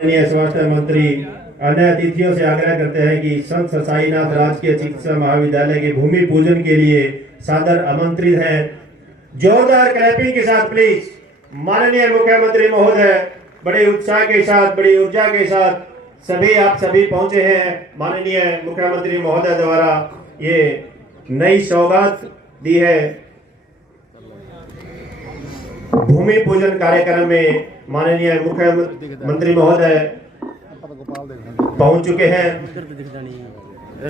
माननीय स्वास्थ्य मंत्री अन्य अतिथियों से आग्रह करते हैं कि संत साईनाथ राजकीय चिकित्सा महाविद्यालय के भूमि पूजन के लिए सादर आमंत्रित है। जोरदार क्लैपिंग के साथ प्लीज माननीय मुख्यमंत्री महोदय बड़े उत्साह के साथ, बड़ी ऊर्जा के साथ आप सभी पहुंचे हैं। माननीय मुख्यमंत्री महोदय द्वारा ये नई सौगात दी है। भूमि पूजन कार्यक्रम में माननीय मुख्यमंत्री महोदय पहुंच चुके हैं।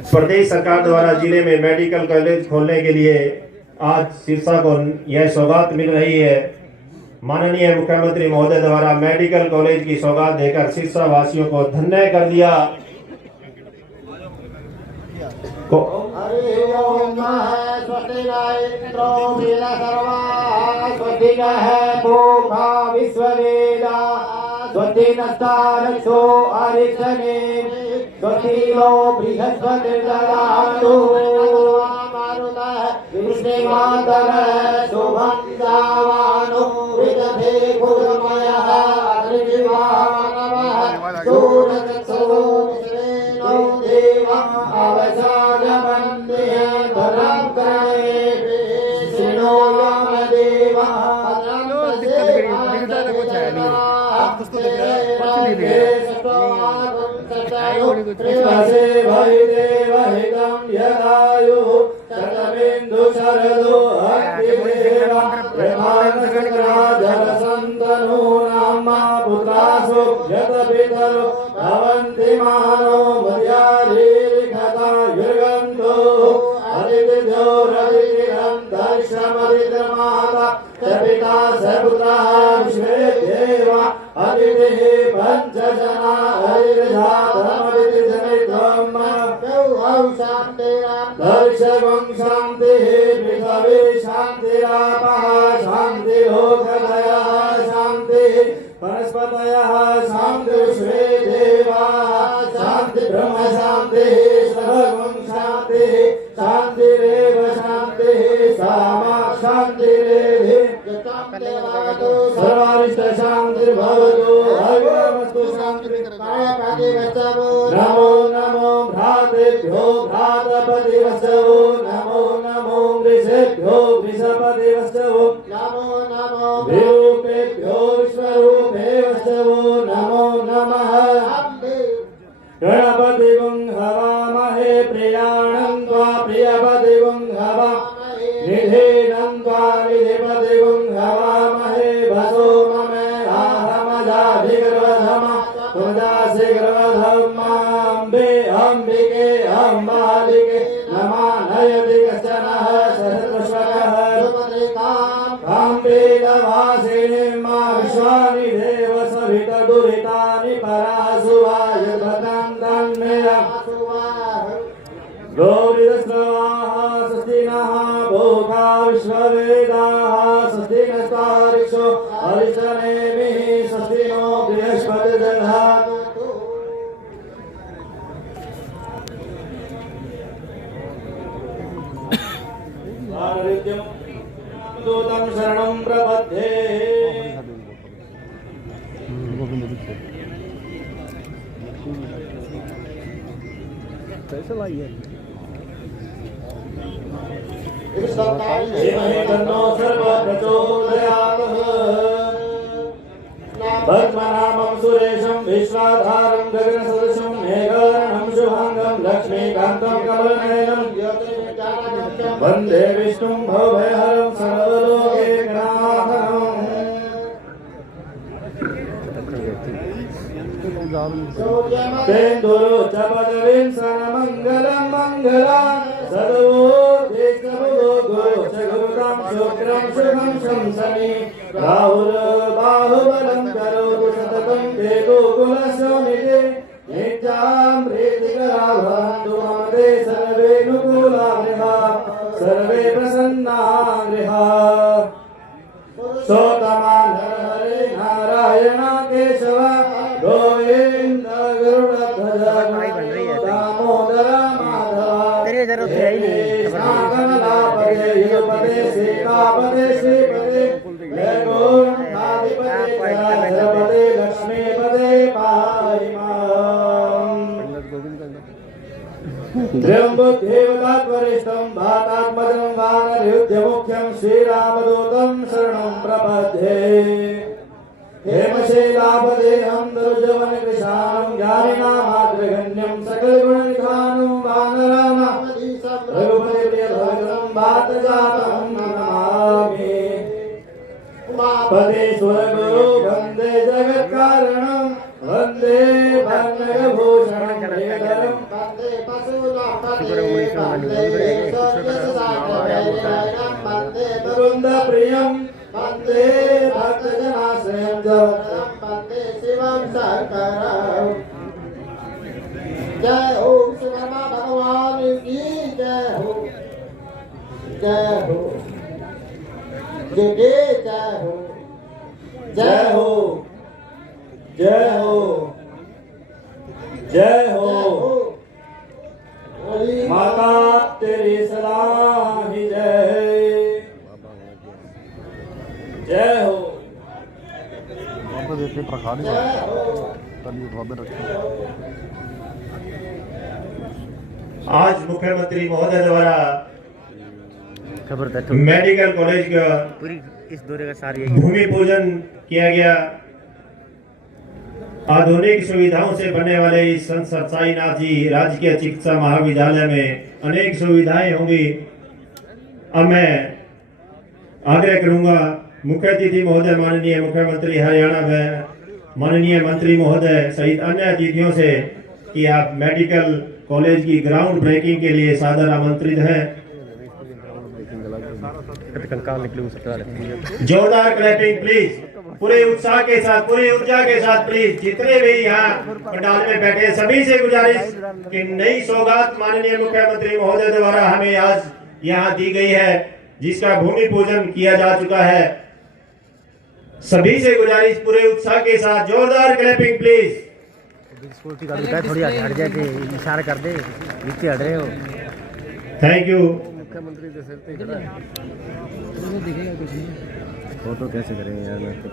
प्रदेश सरकार द्वारा जिले में मेडिकल कॉलेज खोलने के लिए आज सिरसा को यह सौगात मिल रही है। माननीय मुख्यमंत्री महोदय द्वारा मेडिकल कॉलेज की सौगात देकर सिरसा वासियों को धन्य कर दिया। स्वस्तिनस्तारक्षो अरिक्षणे स्वस्तिनो बृहस्पतिर्ददातु मारुतः विष्णुमातरः शुभं दावानो विदधे भुजमयः त्रिविवानवः सूरजत्सवो विश्वेनो देवम् अवसादवन्दे भरं करणे शिनो यामदेवः नमो नमो भ्रातृभ्यो भ्रातपतिवत्सवो नमो नमो वृषेभ्यो वृषपतिवत्सवो नमो नमो विरूपेभ्यो विश्वरूपेवत्सवो नमो नमः गणपतिगुं हवामहे प्रियाणं त्वा प्रियपतिगुं हवामहे निधेनं त्वा निधिपतिगुं हवामहे भसो ममे आहमजाधिगर्वधम तुमदासिगर्वधम्माम्बे अम्बिके अम्बालिके नमानयति कश्चनः सहस्रश्वकः काम्बेलवासिनीं मा विश्वानि देव सवितदुरितानि परासुवाय भद्रं तन्मेयम् गौरीस्रवाः स्वस्तिनः भोगा विश्ववेदाः स्वस्तिनस्तारिक्षो अरिष्टनेमिः स्वस्तिनो बृहस्पतिर्दधातु। दूतं शरणं प्रपद्ये कैसे लाई है तन्नो सर्वप्रचोदयात् पद्मनाभं सुरेशं विश्वाधारं गगनसदृशं मेघवर्णं शुभांगं लक्ष्मीकान्तं कमलनयनं वन्दे विष्णुं भवभयहरं सर्वलोकैकनाथं। तेन्दुरो च पदवीं सनमङ्गलं मङ्गलं सदवो च गुरुतं शुक्रं शुभं शंसनि बाहुबलं करोतु सततं केतु कुलशोनिते नित्यां प्रीतिकराभवन्तु मम ते सर्वे नुकूलाः सर्वे प्रसन्ना गृहा सोतमान हरे नारायण केशव गोविंद गरुड़ध्वज दामोदर माधव युगपते सीतापते श्रीपते जय गोविंदाधिपते लक्ष्मीपते पाहि त्र्यम्बुद्धेवतात्वरिष्ठं भातात्मजं वानरयुध्यमुख्यं श्रीरामदूतं शरणं प्रपद्ये हेमशैलापदेहं दुर्जवनकृशानं ज्ञानिनामाग्रगण्यं सकलगुणनिधानं वानराणामधीशं रघुपतिप्रियभद्रं वातजातं नमामि पदे स्वर्गो वन्दे जगत्कारणं वन्दे भन्नभूषणं वेदरं वन्दे वन्दे तरुन्दप्रियं वन्दे भक्तजनाश्रयं जगतं वन्दे शिवं शङ्करं। जय हो शिवमा भगवान की जय हो, जय हो, जय हो, जय हो, जय हो, जय हो, माता तेरी सलाम ही जय, जय हो, जय हो। आज मुख्यमंत्री महोदय द्वारा खबर मेडिकल कॉलेज का पूरी इस दौरे का सारी भूमि पूजन किया गया। आधुनिक सुविधाओं से बनने वाले इस संत साईनाथ जी राजकीय चिकित्सा महाविद्यालय में अनेक सुविधाएं होंगी। अब मैं आग्रह करूंगा मुख्य अतिथि महोदय माननीय मुख्यमंत्री हरियाणा में माननीय मंत्री महोदय सहित अन्य अतिथियों से कि आप मेडिकल कॉलेज की ग्राउंड ब्रेकिंग के लिए सादर आमंत्रित हैं। जोरदार क्लैपिंग प्लीज, पूरे उत्साह के साथ, पूरी ऊर्जा के साथ प्लीज। जितने भी यहाँ पंडाल में बैठे सभी से गुजारिश कि नई सौगात माननीय मुख्यमंत्री महोदय द्वारा हमें आज यहाँ दी गई है, जिसका भूमि पूजन किया जा चुका है। सभी से गुजारिश पूरे उत्साह के साथ जोरदार क्लैपिंग प्लीज। थोड़ी हट जाके इशारा कर दे, नीचे हट रहे हो। Thank you. मुख्यमंत्री के सिर पे खड़ा है, दिखेगा कुछ नहीं। फोटो कैसे करेंगे यार, मैं तो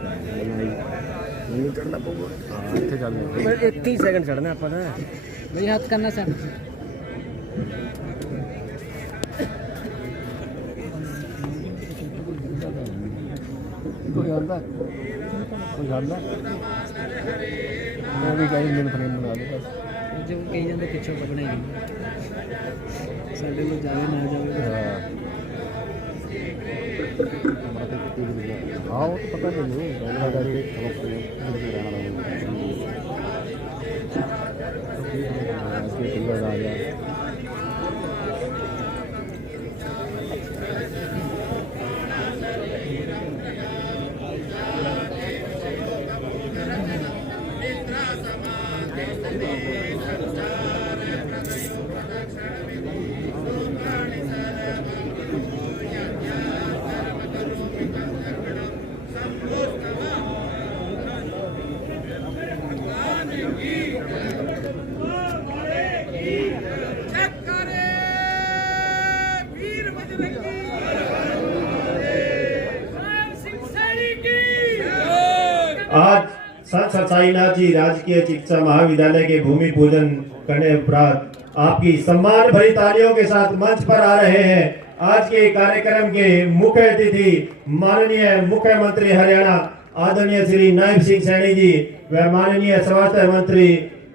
नहीं चढ़ना पड़ेगा। 30 सेकंड चढ़ना है अपन, मेरी हाथ करना सर। कोई आता मैं भी कहीं मिल फ्रेम बना दे बस, जो कहीं जाते पीछे पकड़े नहीं साढ़े लोग जावे ना जावे। हाँ वो तो पता नहीं आज संत साईनाथ जी राजकीय चिकित्सा महाविद्यालय के भूमि पूजन करने उपरांत आपकी सम्मान भरी तालियों के साथ मंच पर आ रहे हैं आज के कार्यक्रम के मुख्य अतिथि माननीय मुख्यमंत्री हरियाणा आदरणीय श्री नायब सिंह सैनी जी व माननीय स्वास्थ्य मंत्री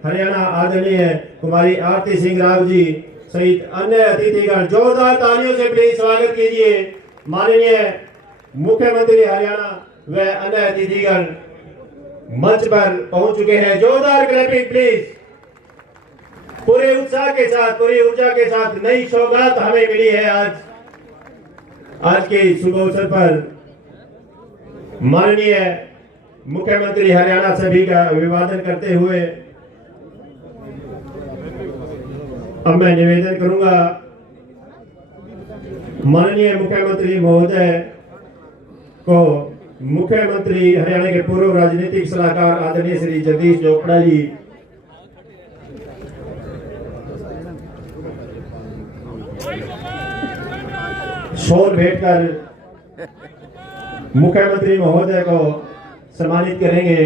हरियाणा आदरणीय कुमारी आरती सिंह राव जी सहित अन्य अतिथिगण। जोरदार तालियों से प्लीज स्वागत कीजिए माननीय मुख्यमंत्री हरियाणा व अन्य अतिथिगण मंच पर पहुंच चुके हैं। जोरदार क्लैपिंग प्लीज। पूरे उत्साह के साथ, पूरी ऊर्जा के साथ नई सौगात हमें मिली है आज के शुभ अवसर पर। माननीय मुख्यमंत्री हरियाणा सभी का अभिवादन करते हुए अब मैं निवेदन करूंगा माननीय मुख्यमंत्री महोदय को मुख्यमंत्री हरियाणा के पूर्व राजनीतिक सलाहकार आदरणीय श्री जगदीश चोपड़ा जी शॉल भेंट कर मुख्यमंत्री महोदय को सम्मानित करेंगे।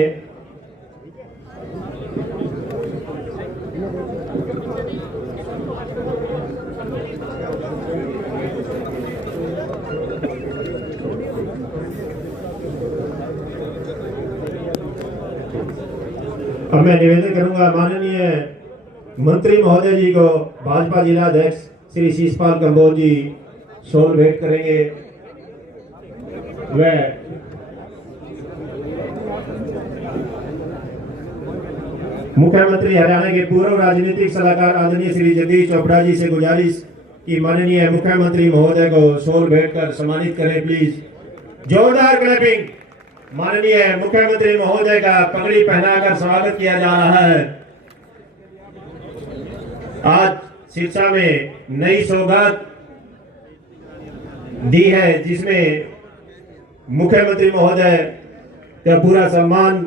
अब मैं निवेदन करूंगा माननीय मंत्री महोदय जी को भाजपा जिला अध्यक्ष श्री शीशपाल कंबोज जी शॉल भेंट करेंगे। वह मुख्यमंत्री हरियाणा के पूर्व राजनीतिक सलाहकार आदरणीय श्री जगदीश चोपड़ा जी से गुजारिश कि माननीय मुख्यमंत्री महोदय को शॉल भेंट कर सम्मानित करें प्लीज। जोरदार क्लैपिंग। माननीय मुख्यमंत्री महोदय का पगड़ी पहनाकर स्वागत किया जा रहा है। आज सिरसा में नई सौगात दी है जिसमें मुख्यमंत्री महोदय का पूरा सम्मान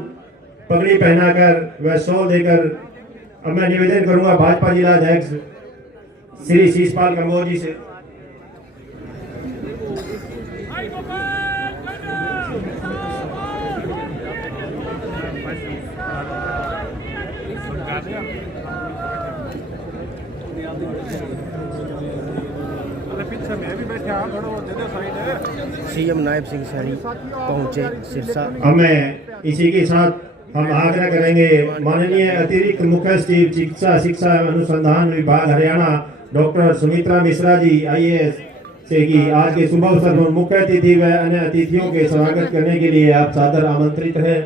पगड़ी पहनाकर वह शॉल देकर। अब मैं निवेदन करूंगा भाजपा जिला अध्यक्ष श्री शीशपाल कंबोज जी से। सीएम नायब सिंह सैनी पहुंचे सिरसा। अब मैं इसी के साथ हम आग्रह करेंगे माननीय अतिरिक्त मुख्य सचिव चिकित्सा शिक्षा एवं अनुसंधान विभाग हरियाणा डॉक्टर सुमित्रा मिश्रा जी IAS से कि आज के शुभ अवसर पर मुख्य अतिथि व अन्य अतिथियों के स्वागत करने के लिए आप सादर आमंत्रित हैं।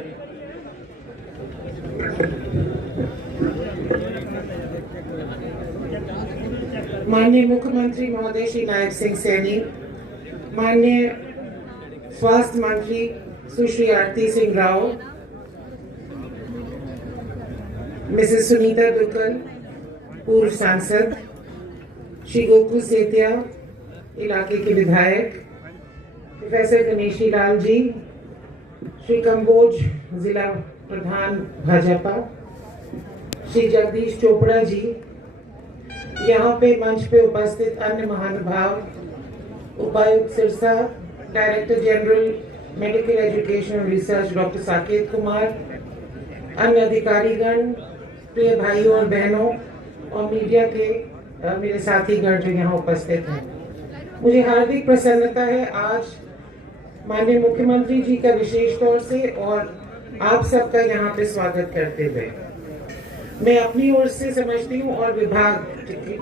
माननीय मुख्यमंत्री महोदय श्री नायब सिंह सैनी, माननीय स्वास्थ्य मंत्री सुश्री आरती सिंह राव, मिसेस सुनीता दुग्गल पूर्व सांसद, श्री गोकुल सेतिया इलाके के विधायक, प्रोफेसर गणेशी लाल जी, श्री कंबोज जिला प्रधान भाजपा, श्री जगदीश चोपड़ा जी, यहाँ पे मंच पे उपस्थित अन्य महानुभाव, उपायुक्त Sirsa, director general medical education और रिसर्च डॉक्टर साकेत कुमार, अन्य अधिकारीगण, प्रिय भाइयों और बहनों और मीडिया के मेरे साथीगण जो यहाँ उपस्थित हैं, मुझे हार्दिक प्रसन्नता है आज माननीय मुख्यमंत्री जी का विशेष तौर से और आप सबका यहाँ पे स्वागत करते हुए। मैं अपनी ओर से समझती हूँ और विभाग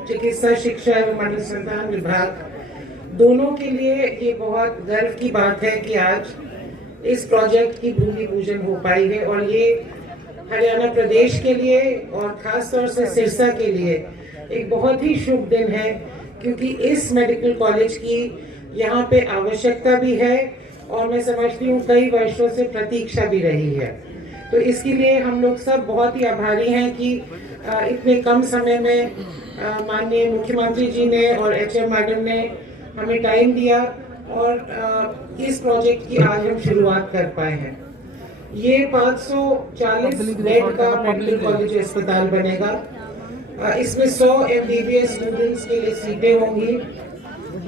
चिकित्सा शिक्षा एवं अनुसंधान विभाग दोनों के लिए ये बहुत गर्व की बात है कि आज इस प्रोजेक्ट की भूमि पूजन हो पाई है और ये हरियाणा प्रदेश के लिए और खास तौर से सिरसा के लिए एक बहुत ही शुभ दिन है क्योंकि इस मेडिकल कॉलेज की यहाँ पे आवश्यकता भी है और मैं समझती हूँ कई वर्षों से प्रतीक्षा भी रही है। तो इसके लिए हम लोग सब बहुत ही आभारी हैं कि इतने कम समय में माननीय मुख्यमंत्री जी ने और HM मैडम ने हमें टाइम दिया और इस प्रोजेक्ट की आज हम शुरुआत कर पाए हैं। ये 540 बेड का मेडिकल कॉलेज अस्पताल बनेगा। इसमें 100 MBBS स्टूडेंट्स के लिए सीटें होंगी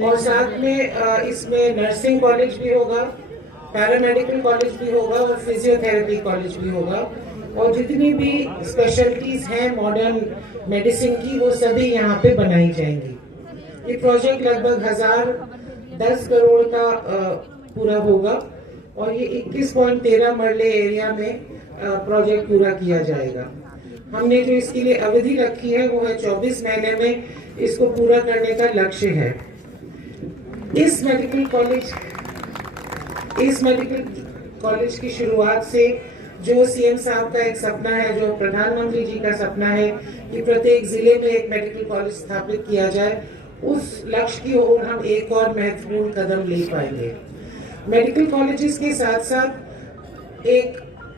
और साथ में इसमें नर्सिंग कॉलेज भी होगा, पैरामेडिकल कॉलेज भी होगा और फिजियोथेरेपी कॉलेज भी होगा और जितनी भी स्पेशलिटीज हैं मॉडर्न मेडिसिन की वो सभी यहाँ पे बनाई जाएंगी। ये प्रोजेक्ट लगभग 1010 करोड़ का पूरा होगा और ये 21.13 मरले एरिया में प्रोजेक्ट पूरा किया जाएगा। हमने जो इसके लिए अवधि रखी है वो है 24 महीने में इसको पूरा करने का लक्ष्य है। इस मेडिकल कॉलेज की शुरुआत से जो CM साहब का एक सपना है, जो प्रधानमंत्री जी का सपना है कि प्रत्येक जिले में एक मेडिकल कॉलेज स्थापित किया जाए, उस लक्ष्य की ओर हम एक और महत्वपूर्ण कदम ले पाएंगे। मेडिकल कॉलेजेस के साथ साथ एक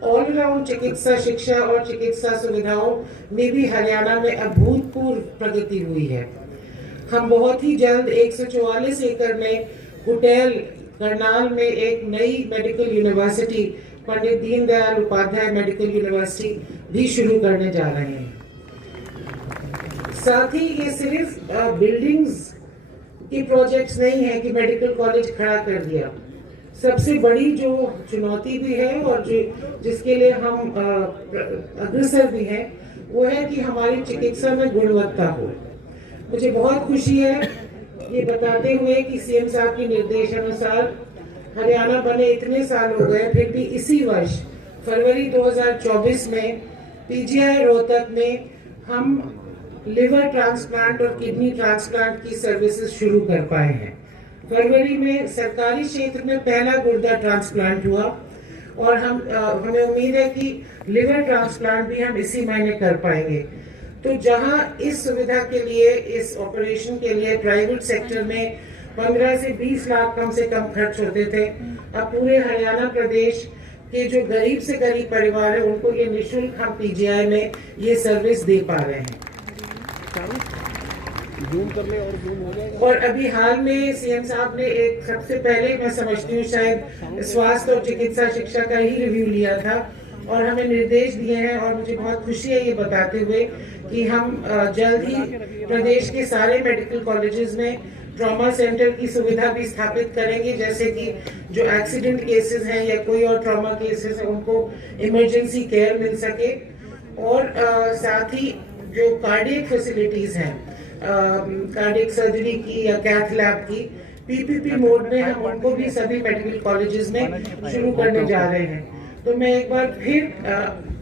ऑलराउंड चिकित्सा शिक्षा और चिकित्सा सुविधाओं में भी हरियाणा में अभूतपूर्व प्रगति हुई है। हम बहुत ही जल्द 144 एकड़ में कुटेल करनाल में एक नई medical university, Pandit Deendayal Upadhyay medical university भी शुरू करने जा रहे हैं। साथ ही ये सिर्फ बिल्डिंग्स की प्रोजेक्ट्स नहीं है कि मेडिकल कॉलेज खड़ा कर दिया। सबसे बड़ी जो चुनौती भी है और जिसके लिए हम अग्रसर भी हैं वो है कि हमारी चिकित्सा में गुणवत्ता हो। मुझे बहुत खुशी है ये बताते हुए कि CM साहब के निर्देशानुसार हरियाणा बने इतने साल हो गए, फिर भी इसी वर्ष फरवरी 2024 में पीजीआई रोहतक में हम लिवर ट्रांसप्लांट और किडनी ट्रांसप्लांट की सर्विसेज शुरू कर पाए हैं। फरवरी में सरकारी क्षेत्र में पहला गुर्दा ट्रांसप्लांट हुआ और हमें उम्मीद है कि लिवर ट्रांसप्लांट भी हम इसी महीने कर पाएंगे। तो जहां इस सुविधा के लिए, इस ऑपरेशन के लिए प्राइवेट सेक्टर में 15 से 20 लाख कम से कम खर्च होते थे, अब पूरे हरियाणा प्रदेश के जो गरीब से गरीब परिवार है उनको ये निःशुल्क हम पीजीआई में ये सर्विस दे पा रहे हैं। और अभी हाल में सीएम साहब ने एक सबसे पहले, मैं समझती हूँ शायद स्वास्थ्य और चिकित्सा शिक्षा का ही रिव्यू लिया था और हमें निर्देश दिए हैं और मुझे बहुत खुशी है ये बताते हुए कि हम जल्द ही प्रदेश के सारे मेडिकल कॉलेजेस में ट्रॉमा सेंटर की सुविधा भी स्थापित करेंगे, जैसे कि जो एक्सीडेंट केसेस हैं या कोई और ट्रॉमा केसेस हैं उनको इमरजेंसी केयर मिल सके। और साथ ही जो कार्डियक फैसिलिटीज हैं, कार्डियक सर्जरी की या कैथ लैब की, पीपीपी मोड में हम उनको भी सभी मेडिकल कॉलेजेस में शुरू करने जा रहे हैं। तो मैं एक बार फिर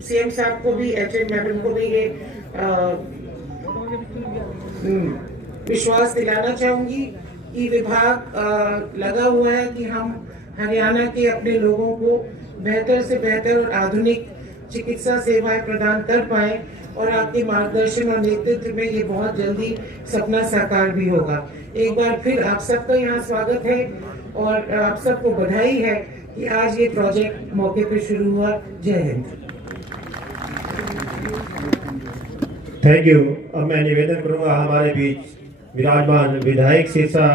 सीएम साहब को भी, एचएम मैडम को भी ये विश्वास दिलाना चाहूंगी कि विभाग लगा हुआ है कि हम हरियाणा के अपने लोगों को बेहतर से बेहतर और आधुनिक चिकित्सा सेवाएं प्रदान कर पाए और आपके मार्गदर्शन और नेतृत्व में ये बहुत जल्दी सपना साकार भी होगा। एक बार फिर आप सबका यहाँ स्वागत है और आप सबको बधाई है कि आज ये प्रोजेक्ट मौके पे शुरू हुआ। जय हिंद। Thank you. अब मैं निवेदन करूंगा हमारे बीच विराजमान विधायक सिरसा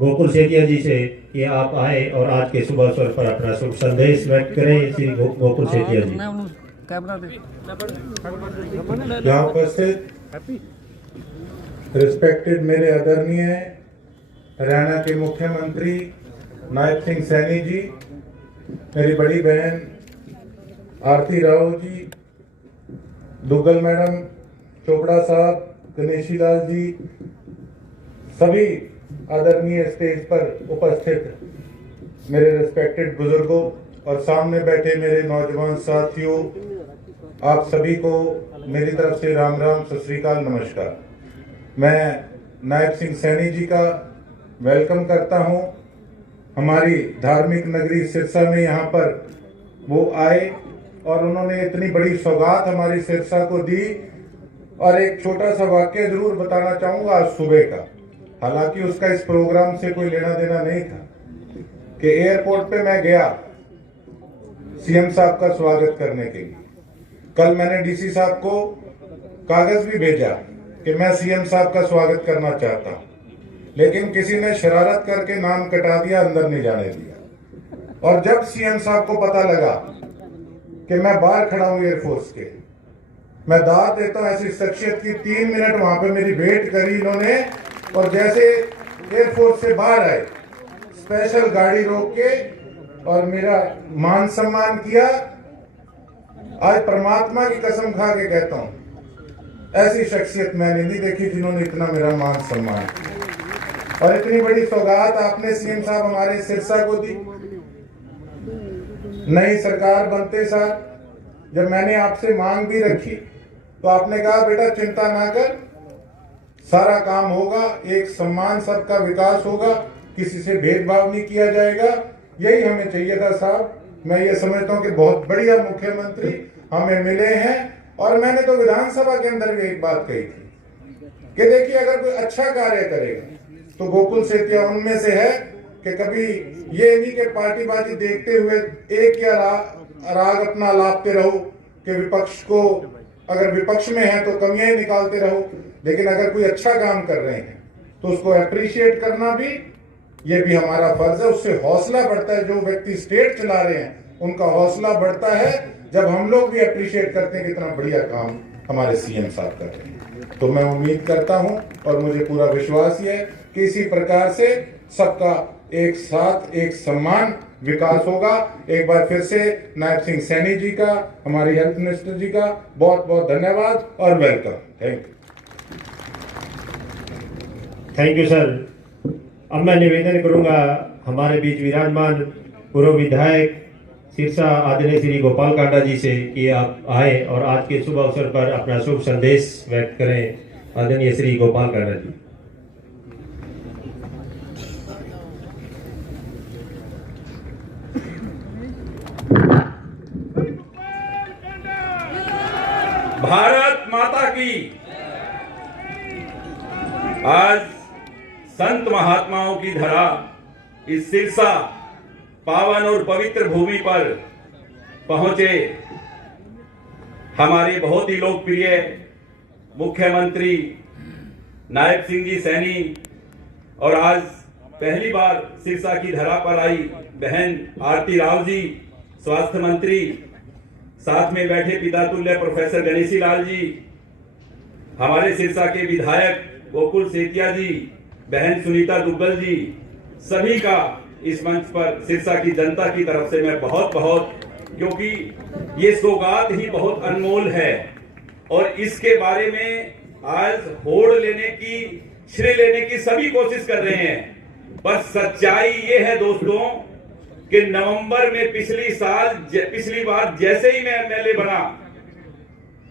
गोकुल सेतिया जी से कि आप आए और आज के शुभ अवसर पर अपना शुभ संदेश व्यक्त करें। श्री गोकुल सेतिया जी। यहाँ उपस्थित रिस्पेक्टेड मेरे आदरणीय हरियाणा के मुख्यमंत्री नायब सिंह सैनी जी, मेरी बड़ी बहन आरती राव जी, दुग्गल मैडम, चोपड़ा साहब, गणेशी लाल जी, सभी आदरणीय स्टेज पर उपस्थित मेरे रिस्पेक्टेड बुजुर्गों और सामने बैठे मेरे नौजवान साथियों, आप सभी को मेरी तरफ से राम राम, सत श्री अकाल, नमस्कार। मैं नायब सिंह सैनी जी का वेलकम करता हूं। हमारी धार्मिक नगरी सिरसा में यहाँ पर वो आए और उन्होंने इतनी बड़ी सौगात हमारी सिरसा को दी। और एक छोटा सा वाक्य जरूर बताना चाहूंगा आज सुबह का, हालांकि उसका इस प्रोग्राम से कोई लेना देना नहीं था, कि एयरपोर्ट पे मैं गया सीएम साहब का स्वागत करने के लिए। कल मैंने डीसी साहब को कागज भी भेजा कि मैं सीएम साहब का स्वागत करना चाहता हूं, लेकिन किसी ने शरारत करके नाम कटा दिया, अंदर नहीं जाने दिया। और जब सीएम साहब को पता लगा कि मैं बाहर खड़ा हूं एयरफोर्स के, मैं दाद देता हूं ऐसी शख्सियत की, 3 मिनट वहां पे मेरी वेट करी इन्होंने और जैसे एयरफोर्स से बाहर आए स्पेशल गाड़ी रोक के और मेरा मान सम्मान किया। आज परमात्मा की कसम खा के कहता हूं, ऐसी शख्सियत मैंने नहीं देखी जिन्होंने इतना मेरा मान सम्मान किया। और इतनी बड़ी सौगात आपने सीएम साहब हमारे सिरसा को दी। नई सरकार बनते साथ जब मैंने आपसे मांग भी रखी तो आपने कहा बेटा चिंता ना कर, सारा काम होगा, एक सम्मान, सबका विकास होगा, किसी से भेदभाव नहीं किया जाएगा। यही हमें चाहिए था साहब। मैं ये समझता हूँ कि बहुत बढ़िया मुख्यमंत्री हमें मिले हैं। और मैंने तो विधानसभा के अंदर भी एक बात कही थी कि देखिए अगर कोई अच्छा कार्य करेगा तो गोकुल सेतिया उनमें से है कि कभी ये नहीं कि पार्टीबाजी देखते हुए एक या राग अपना लापते रहो कि विपक्ष को, अगर विपक्ष में है तो कमियां ही निकालते रहो, लेकिन अगर कोई अच्छा काम कर रहे हैं तो उसको अप्रिशिएट करना भी, ये भी हमारा फर्ज है। उससे हौसला बढ़ता है। जो व्यक्ति स्टेट चला रहे हैं उनका हौसला बढ़ता है जब हम लोग भी अप्रिशिएट करते हैं कि इतना बढ़िया काम हमारे सीएम साहब कर रहे हैं। तो मैं उम्मीद करता हूं और मुझे पूरा विश्वास है कि इसी प्रकार से सबका एक साथ एक सम्मान विकास होगा। एक बार फिर से नायब सिंह सैनी जी का, हमारी हेल्थ मिनिस्टर जी का बहुत बहुत धन्यवाद और वेलकम। Thank you sir. अब मैं निवेदन करूंगा हमारे बीच विराजमान पूर्व विधायक सिरसा आदरणीय श्री गोपाल कांडा जी से कि आप आए और आज के शुभ अवसर पर अपना शुभ संदेश व्यक्त करें। आदरणीय श्री गोपाल कांडा जी। भारत माता की। आज संत महात्माओं की धरा इस सिरसा पावन और पवित्र भूमि पर पहुंचे हमारे बहुत ही लोकप्रिय मुख्यमंत्री नायब सिंह जी सैनी और आज पहली बार सिरसा की धरा पर आई बहन आरती राव जी स्वास्थ्य मंत्री, साथ में बैठे पिता तुल्य प्रोफेसर गणेशी लाल जी, हमारे सिरसा के विधायक गोकुल सेतिया जी, बहन सुनीता दुग्गल जी, सभी का इस मंच पर सिरसा की जनता की तरफ से मैं बहुत बहुत, क्योंकि ये सौगात ही बहुत अनमोल है और इसके बारे में आज होड़ लेने की, श्रेय लेने की सभी कोशिश कर रहे हैं। पर सच्चाई ये है दोस्तों कि नवंबर में पिछली बार जैसे ही मैं एमएलए बना,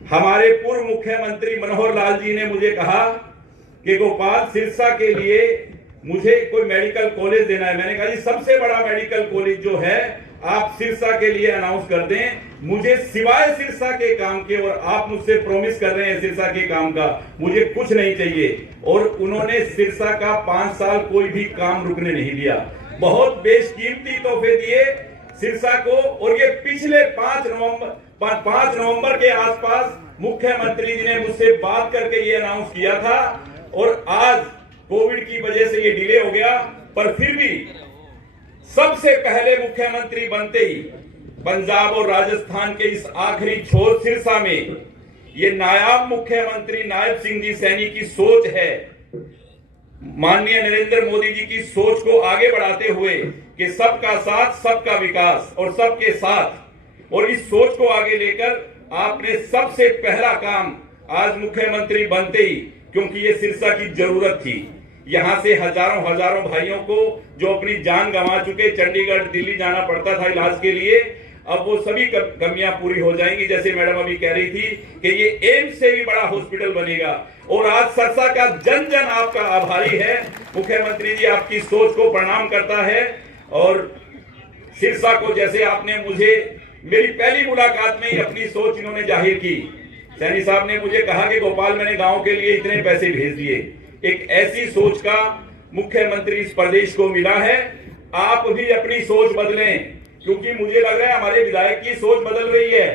हमारे पूर्व मुख्यमंत्री मनोहर लाल जी ने मुझे कहा कि गोपाल सिरसा के लिए मुझे कोई मेडिकल कॉलेज देना है। मैंने कहा जी सबसे बड़ा मेडिकल कॉलेज जो है आप सिरसा के लिए अनाउंस कर दें, मुझे सिवाय सिरसा के काम के, और आप मुझसे प्रॉमिस कर रहे हैं सिरसा के काम का, मुझे कुछ नहीं चाहिए। और उन्होंने सिरसा का 5 साल कोई भी काम रुकने नहीं दिया, बहुत बेशकीमती तोहफे दिए सिरसा को। और ये पिछले 5 नवंबर के आसपास मुख्यमंत्री जी ने मुझसे बात करके ये अनाउंस किया था और आज कोविड की वजह से ये डिले हो गया। पर फिर भी सबसे पहले मुख्यमंत्री बनते ही पंजाब और राजस्थान के इस आखिरी छोर सिरसा में ये नायाब मुख्यमंत्री नायब सिंह जी सैनी की सोच है, माननीय नरेंद्र मोदी जी की सोच को आगे बढ़ाते हुए कि सबका साथ सबका विकास और सबके साथ, और इस सोच को आगे लेकर आपने सबसे पहला काम आज मुख्यमंत्री बनते ही, क्योंकि ये सिरसा की जरूरत थी, यहां से हजारों भाइयों को जो अपनी जान गंवा चुके, चंडीगढ़ दिल्ली जाना पड़ता था इलाज के लिए, अब वो सभी कमियां पूरी हो जाएंगी। जैसे मैडम अभी कह रही थी कि ये एम्स से भी बड़ा हॉस्पिटल बनेगा और आज सिरसा का जन जन आपका आभारी है। मुख्यमंत्री जी आपकी सोच को प्रणाम करता है। और सिरसा को जैसे आपने मुझे मेरी पहली मुलाकात में ही अपनी सोच इन्होंने जाहिर की, सैनी साहब ने मुझे कहा कि गोपाल मैंने गांव के लिए इतने पैसे भेज दिए। एक ऐसी सोच का मुख्यमंत्री इस प्रदेश को मिला है। आप भी अपनी सोच बदलें, क्योंकि मुझे लग रहा है हमारे विधायक की सोच बदल रही है,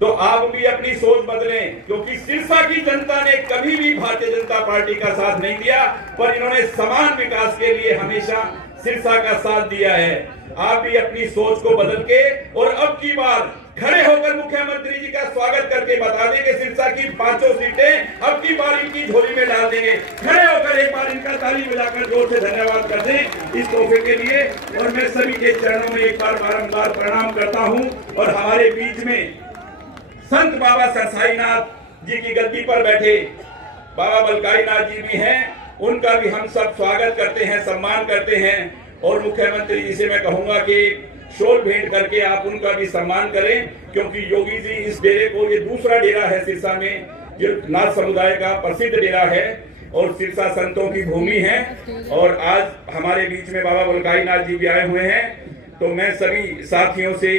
तो आप भी अपनी सोच बदलें, क्योंकि सिरसा की जनता ने कभी भी भारतीय जनता पार्टी का साथ नहीं दिया, पर इन्होंने समान विकास के लिए हमेशा सिरसा का साथ दिया है। आप भी अपनी सोच को बदल के और अब की बार खड़े होकर मुख्यमंत्री जी का स्वागत करके बता दें कि सिरसा की 5 सीटें अब की बार इनकी झोली में डाल देंगे। खड़े होकर एक बार इनका ताली बजाकर जोर से धन्यवाद कर दें इस तोहफे के लिए। और मैं सभी के चरणों में एक बार बारंबार प्रणाम करता हूं। और हमारे बीच में संत बाबा सरसाईनाथ जी की गद्दी पर बैठे बाबा बलकारी नाथ जी भी हैं, उनका भी हम सब स्वागत करते हैं, सम्मान करते हैं। और मुख्यमंत्री जी से मैं कहूंगा कि शॉल भेंट करके आप उनका भी सम्मान करें, क्योंकि योगी जी इस डेरे को, ये दूसरा डेरा है सिरसा में, जो नाथ समुदाय का प्रसिद्ध डेरा है और सिरसा संतों की भूमि है। और आज हमारे बीच में बाबा बलकारी नाथ जी भी आए हुए हैं, तो मैं सभी साथियों से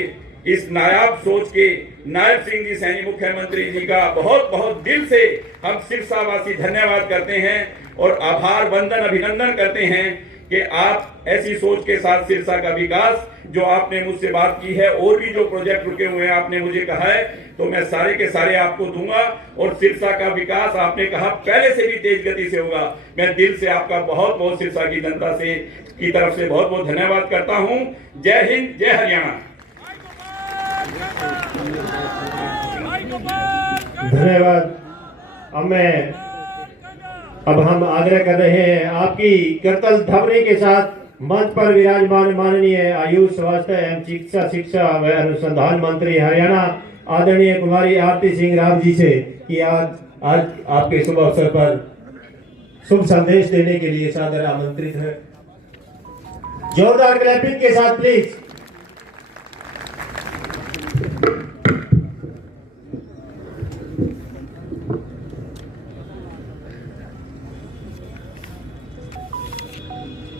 इस नायाब सोच के नायब सिंह जी सैनी मुख्यमंत्री जी का बहुत बहुत दिल से हम सिरसा वासी धन्यवाद करते हैं और आभार वंदन अभिनंदन करते हैं कि आप ऐसी सोच के साथ सिरसा का विकास, जो आपने मुझसे बात की है, और भी जो प्रोजेक्ट रुके हुए हैं आपने मुझे कहा है, तो मैं सारे के सारे आपको दूंगा। और सिरसा का विकास आपने कहा पहले से भी तेज गति से होगा। मैं दिल से आपका बहुत बहुत सिरसा की जनता से की तरफ से बहुत बहुत धन्यवाद करता हूं। जय हिंद, जय हरियाणा। धन्यवाद। अब हम आग्रह कर रहे हैं आपकी करतल ध्वनि के साथ मंच पर विराजमान माननीय आयुष स्वास्थ्य एवं चिकित्सा शिक्षा व अनुसंधान मंत्री हरियाणा आदरणीय कुमारी आरती सिंह राव जी से कि आज आपके शुभ अवसर पर शुभ संदेश देने के लिए सादर आमंत्रित है। जोरदार क्लैपिंग के साथ प्लीज।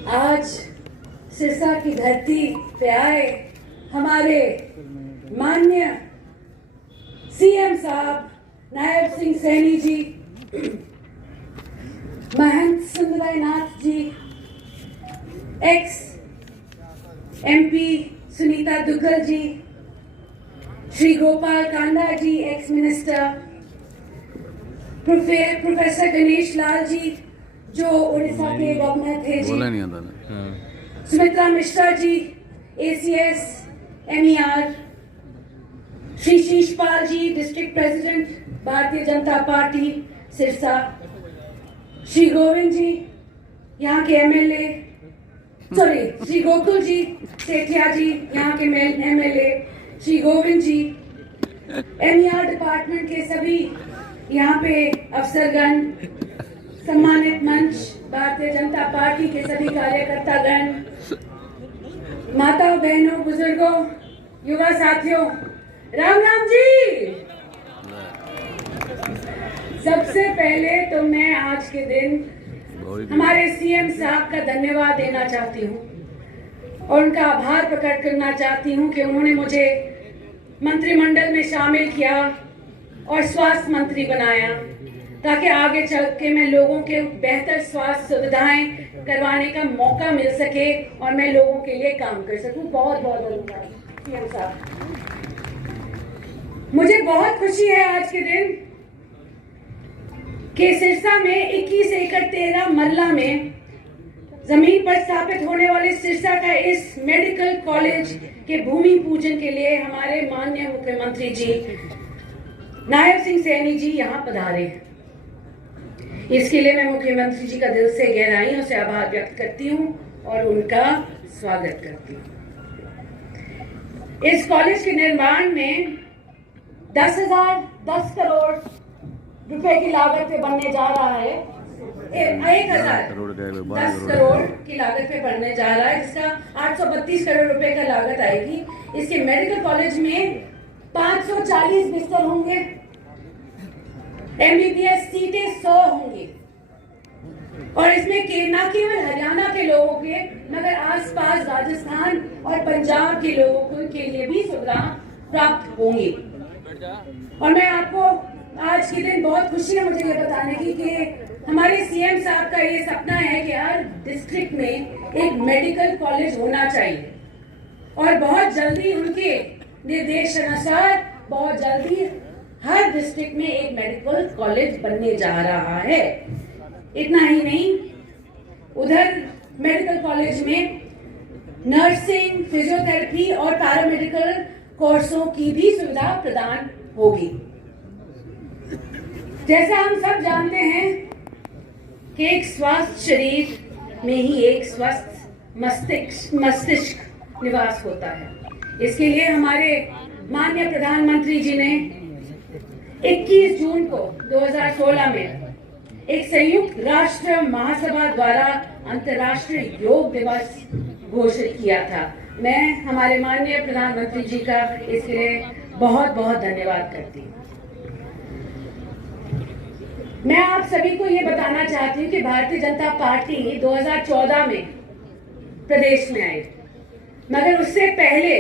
आज सिरसा की धरती पे आए हमारे माननीय सीएम साहब नायब सिंह सैनी जी, महंत सुंदराय नाथ जी, एक्स एमपी सुनीता दुग्गल जी, श्री गोपाल कांडा जी, ex minister, professor Ganesh Lal ji जो उड़ीसा के गवर्नर थे जी, सुमित्रा मिश्रा जी, ACS MER, श्री शीशपाल जी, district president Bharatiya Janata party Sirsa, Shri Govind जी यहाँ के MLA, सॉरी श्री गोकुल जी सेठिया जी यहाँ के MLA, श्री गोविंद जी, MER डिपार्टमेंट के सभी यहाँ पे अफसरगण, सम्मानित मंच, भारतीय जनता पार्टी के सभी कार्यकर्तागण, माताओं बहनों बुजुर्गों युवा साथियों, राम राम जी। सबसे पहले तो मैं आज के दिन हमारे सीएम साहब का धन्यवाद देना चाहती हूँ और उनका आभार प्रकट करना चाहती हूँ कि उन्होंने मुझे मंत्रिमंडल में शामिल किया और स्वास्थ्य मंत्री बनाया ताकि आगे चल के मैं लोगों के बेहतर स्वास्थ्य सुविधाएं करवाने का मौका मिल सके और मैं लोगों के लिए काम कर सकूं। बहुत बहुत धन्यवाद सीएम साहब। मुझे बहुत खुशी है आज के दिन कि सिरसा में 21 एकड़ 13 मरला में जमीन पर स्थापित होने वाले सिरसा का इस मेडिकल कॉलेज के भूमि पूजन के लिए हमारे माननीय मुख्यमंत्री जी नायब सिंह सैनी जी यहाँ पधारे हैं। इसके लिए मैं मुख्यमंत्री जी का दिल से गहराइयों से आभार व्यक्त करती हूँ और उनका स्वागत करती हूँ। इस कॉलेज के निर्माण में 10 करोड़ रुपए की लागत पे बनने जा रहा है। 10 करोड़ की लागत पे बनने जा रहा है, जिसका 832 करोड़ रुपए का लागत आएगी। इसके मेडिकल कॉलेज में 540 बिस्तर होंगे, MBBS सीटें 100 होंगी और इसमें न केवल हरियाणा के लोगों के मगर आसपास राजस्थान और पंजाब के लोगों के लिए भी सुविधा प्राप्त होंगी। और मैं आपको आज के दिन बहुत खुशी है मुझे ये बताने की कि हमारे सीएम साहब का ये सपना है कि हर डिस्ट्रिक्ट में एक मेडिकल कॉलेज होना चाहिए और बहुत जल्दी उनके निर्देशानुसार बहुत जल्दी हर डिस्ट्रिक्ट में एक मेडिकल कॉलेज बनने जा रहा है। इतना ही नहीं, उधर मेडिकल कॉलेज में नर्सिंग, फिजियोथेरेपी और पैरामेडिकल कोर्सों की भी सुविधा प्रदान होगी। जैसा हम सब जानते हैं कि एक स्वस्थ शरीर में ही एक स्वस्थ मस्तिष्क निवास होता है। इसके लिए हमारे माननीय प्रधानमंत्री जी ने 21 जून को 2016 में एक संयुक्त राष्ट्र महासभा द्वारा अंतर्राष्ट्रीय योग दिवस घोषित किया था। मैं हमारे माननीय प्रधानमंत्री जी का इसके लिए बहुत बहुत धन्यवाद करती हूँ। मैं आप सभी को ये बताना चाहती हूँ कि भारतीय जनता पार्टी 2014 में प्रदेश में आई, मगर उससे पहले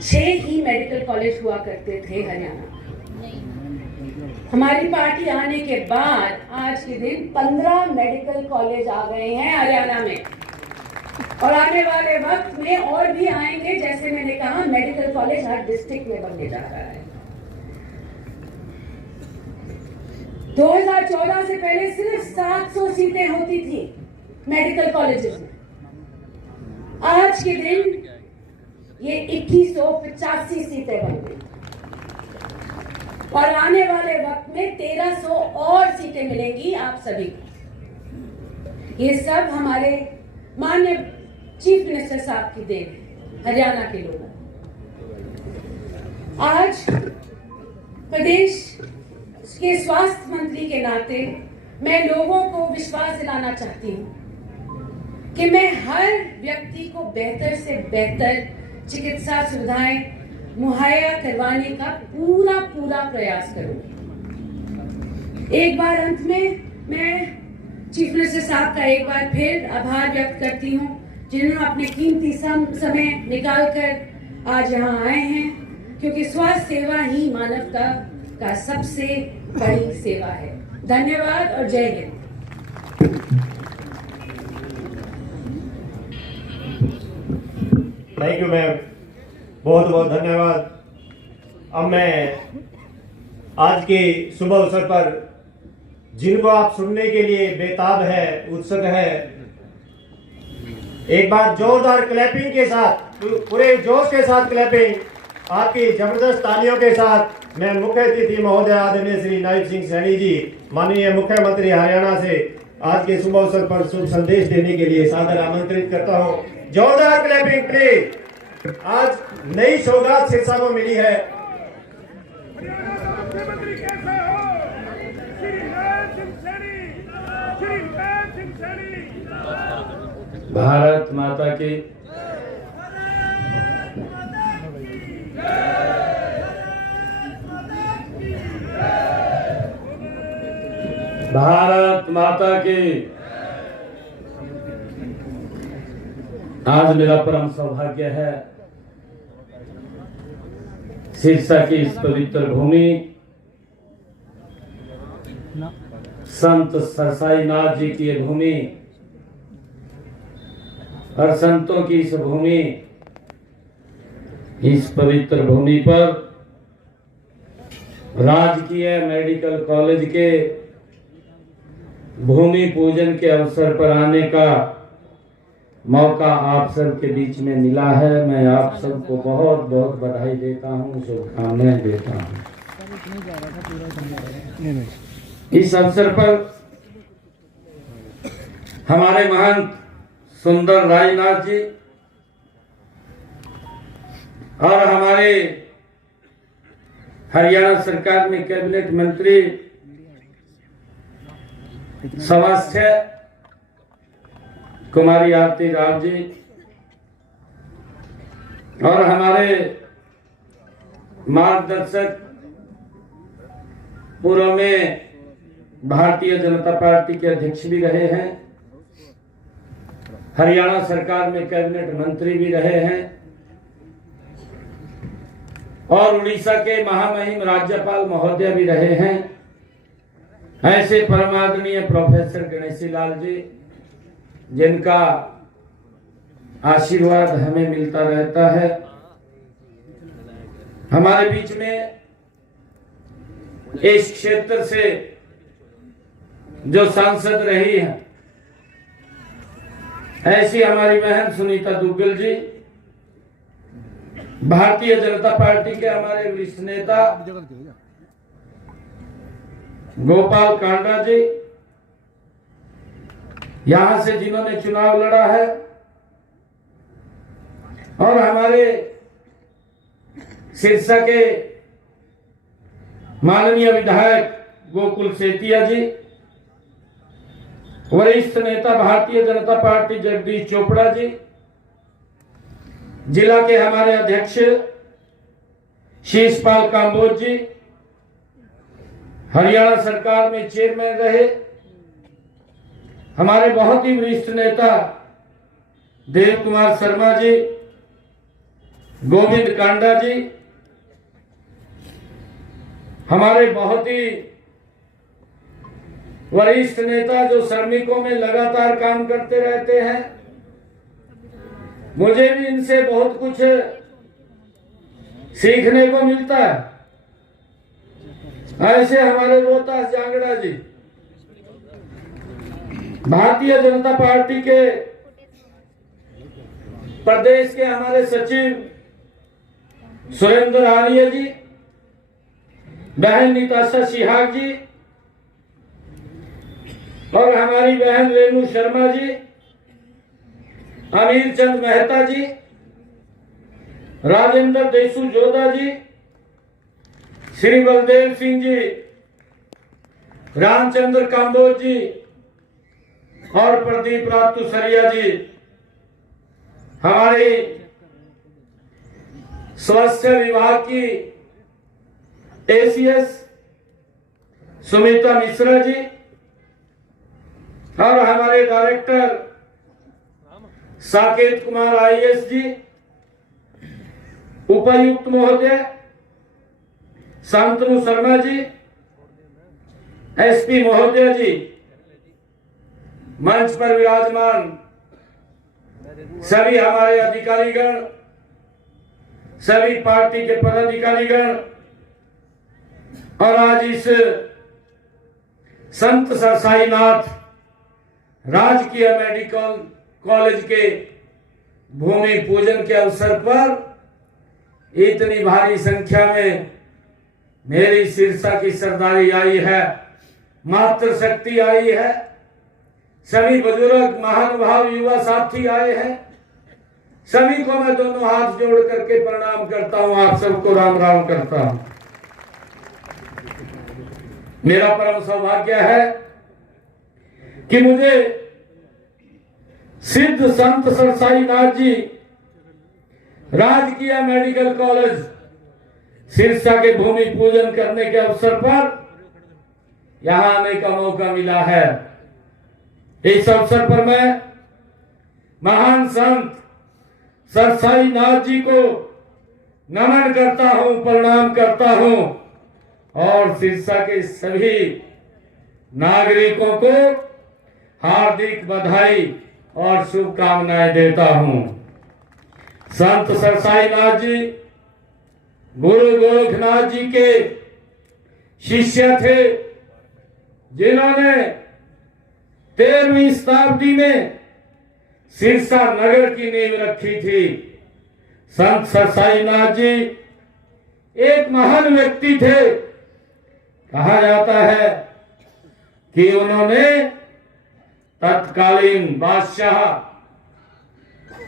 6 ही मेडिकल कॉलेज हुआ करते थे हरियाणा। हमारी पार्टी आने के बाद आज के दिन 15 मेडिकल कॉलेज आ गए हैं हरियाणा में और आने वाले वक्त में और भी आएंगे। जैसे मैंने कहा, मेडिकल कॉलेज हर डिस्ट्रिक्ट में बनने जा रहा है। 2014 से पहले सिर्फ 700 सीटें होती थी मेडिकल कॉलेजेस में। आज के दिन ये 2185 सीटें बन गई और आने वाले वक्त में 1300 और सीटें मिलेंगी आप सभी को। ये सब हमारे माननीय चीफ मिनिस्टर साहब की देन है, हरियाणा के लोगों। आज प्रदेश के स्वास्थ्य मंत्री के नाते मैं लोगों को विश्वास दिलाना चाहती हूँ कि मैं हर व्यक्ति को बेहतर से बेहतर चिकित्सा सुविधाएं मुहैया करवाने का पूरा प्रयास करूंगी। एक बार अंत में मैं चीफ मिनिस्टर साहब का एक बार फिर आभार व्यक्त करती हूं, जिन्होंने अपने कीमती समय निकालकर आज यहाँ आए हैं, क्योंकि स्वास्थ्य सेवा ही मानवता का सबसे बड़ी सेवा है। धन्यवाद और जय हिंद। थैंक यू मैम, बहुत बहुत धन्यवाद। अब मैं आज के शुभ अवसर पर जिनको आप सुनने के लिए बेताब है, उत्सुक है, एक बार जोरदार क्लैपिंग के साथ, पूरे जोश के साथ क्लैपिंग, आपकी जबरदस्त तालियों के साथ मैं मुख्य अतिथि महोदय आदरणीय श्री नायब सिंह सैनी जी, माननीय मुख्यमंत्री हरियाणा से आज के शुभ अवसर पर शुभ संदेश देने के लिए सादर आमंत्रित करता हूं। जोरदार क्लैपिंग प्लीज। आज नई सौगात सिरसा को मिली है। भारत माता की भारत माता की। आज मेरा परम सौभाग्य है सिरसा की इस पवित्र भूमि संत सरसाईनाथ जी की ये भूमि और संतों की इस भूमि, इस पवित्र भूमि पर राजकीय मेडिकल कॉलेज के भूमि पूजन के अवसर पर आने का मौका आप सब के बीच में मिला है। मैं आप सबको बहुत बहुत बधाई देता हूँ, शुभकामनाएं देता हूँ। इस अवसर पर हमारे महंत सुंदर रायनाथ जी और हमारे हरियाणा सरकार में कैबिनेट मंत्री स्वास्थ्य कुमारी आरती राव जी और हमारे मार्गदर्शक पूर्व में भारतीय जनता पार्टी के अध्यक्ष भी रहे हैं, हरियाणा सरकार में कैबिनेट मंत्री भी रहे हैं और उड़ीसा के महामहिम राज्यपाल महोदय भी रहे हैं, ऐसे परमादरणीय प्रोफेसर गणेशी लाल जी, जिनका आशीर्वाद हमें मिलता रहता है। हमारे बीच में इस क्षेत्र से जो सांसद रही है, ऐसी हमारी बहन सुनीता दुग्गल जी, भारतीय जनता पार्टी के हमारे वरिष्ठ नेता गोपाल कांडा जी, यहां से जिन्होंने चुनाव लड़ा है, और हमारे सिरसा के माननीय विधायक गोकुल सेतिया जी, वरिष्ठ नेता भारतीय जनता पार्टी जगदीश चोपड़ा जी, जिला के हमारे अध्यक्ष शीशपाल काम्बोज जी, हरियाणा सरकार में चेयरमैन रहे हमारे बहुत ही वरिष्ठ नेता देव कुमार शर्मा जी, गोविंद कांडा जी, हमारे बहुत ही वरिष्ठ नेता जो श्रमिकों में लगातार काम करते रहते हैं। मुझे भी इनसे बहुत कुछ सीखने को मिलता है। ऐसे हमारे रोहतास जांगड़ा जी, भारतीय जनता पार्टी के प्रदेश के हमारे सचिव सुरेंद्र आर्य जी, बहन निताशा सिहाग जी और हमारी बहन रेणु शर्मा जी, अमीर चंद मेहता जी, राजेंद्र देशु जोधा जी, श्री बलदेव सिंह जी, रामचंद्र काम्बोज जी और प्रदीप रातुसरिया जी, हमारे स्वास्थ्य विभाग की एसीएस सुमिता मिश्रा जी और हमारे डायरेक्टर साकेत कुमार आईएएस जी, उपायुक्त महोदय शांतनु शर्मा जी, एसपी महोदय जी, मंच पर विराजमान सभी हमारे अधिकारीगण, सभी पार्टी के पदाधिकारीगण और आज इस संत सरसाईनाथ राजकीय मेडिकल कॉलेज के भूमि पूजन के अवसर पर इतनी भारी संख्या में मेरी सिरसा की सरदारी आई है, मातृ शक्ति आई है, सभी बुजुर्ग महानुभाव युवा साथी आए हैं। सभी को मैं दोनों हाथ जोड़ करके प्रणाम करता हूं, आप सबको राम राम करता हूं। मेरा परम सौभाग्य है कि मुझे सिद्ध संत सरसाईनाथ जी राजकीय मेडिकल कॉलेज सिरसा के भूमि पूजन करने के अवसर पर यहां आने का मौका मिला है। इस अवसर पर मैं महान संत सरसाईनाथ जी को नमन करता हूं, प्रणाम करता हूं और सिरसा के सभी नागरिकों को हार्दिक बधाई और शुभकामनाएं देता हूं। संत सरसाईनाथ जी गुरु गोरखनाथ जी के शिष्य थे, जिन्होंने 13वीं शताब्दी में सिरसा नगर की नींव रखी थी। संत सरसाईनाथ जी एक महान व्यक्ति थे। कहा जाता है कि उन्होंने तत्कालीन बादशाह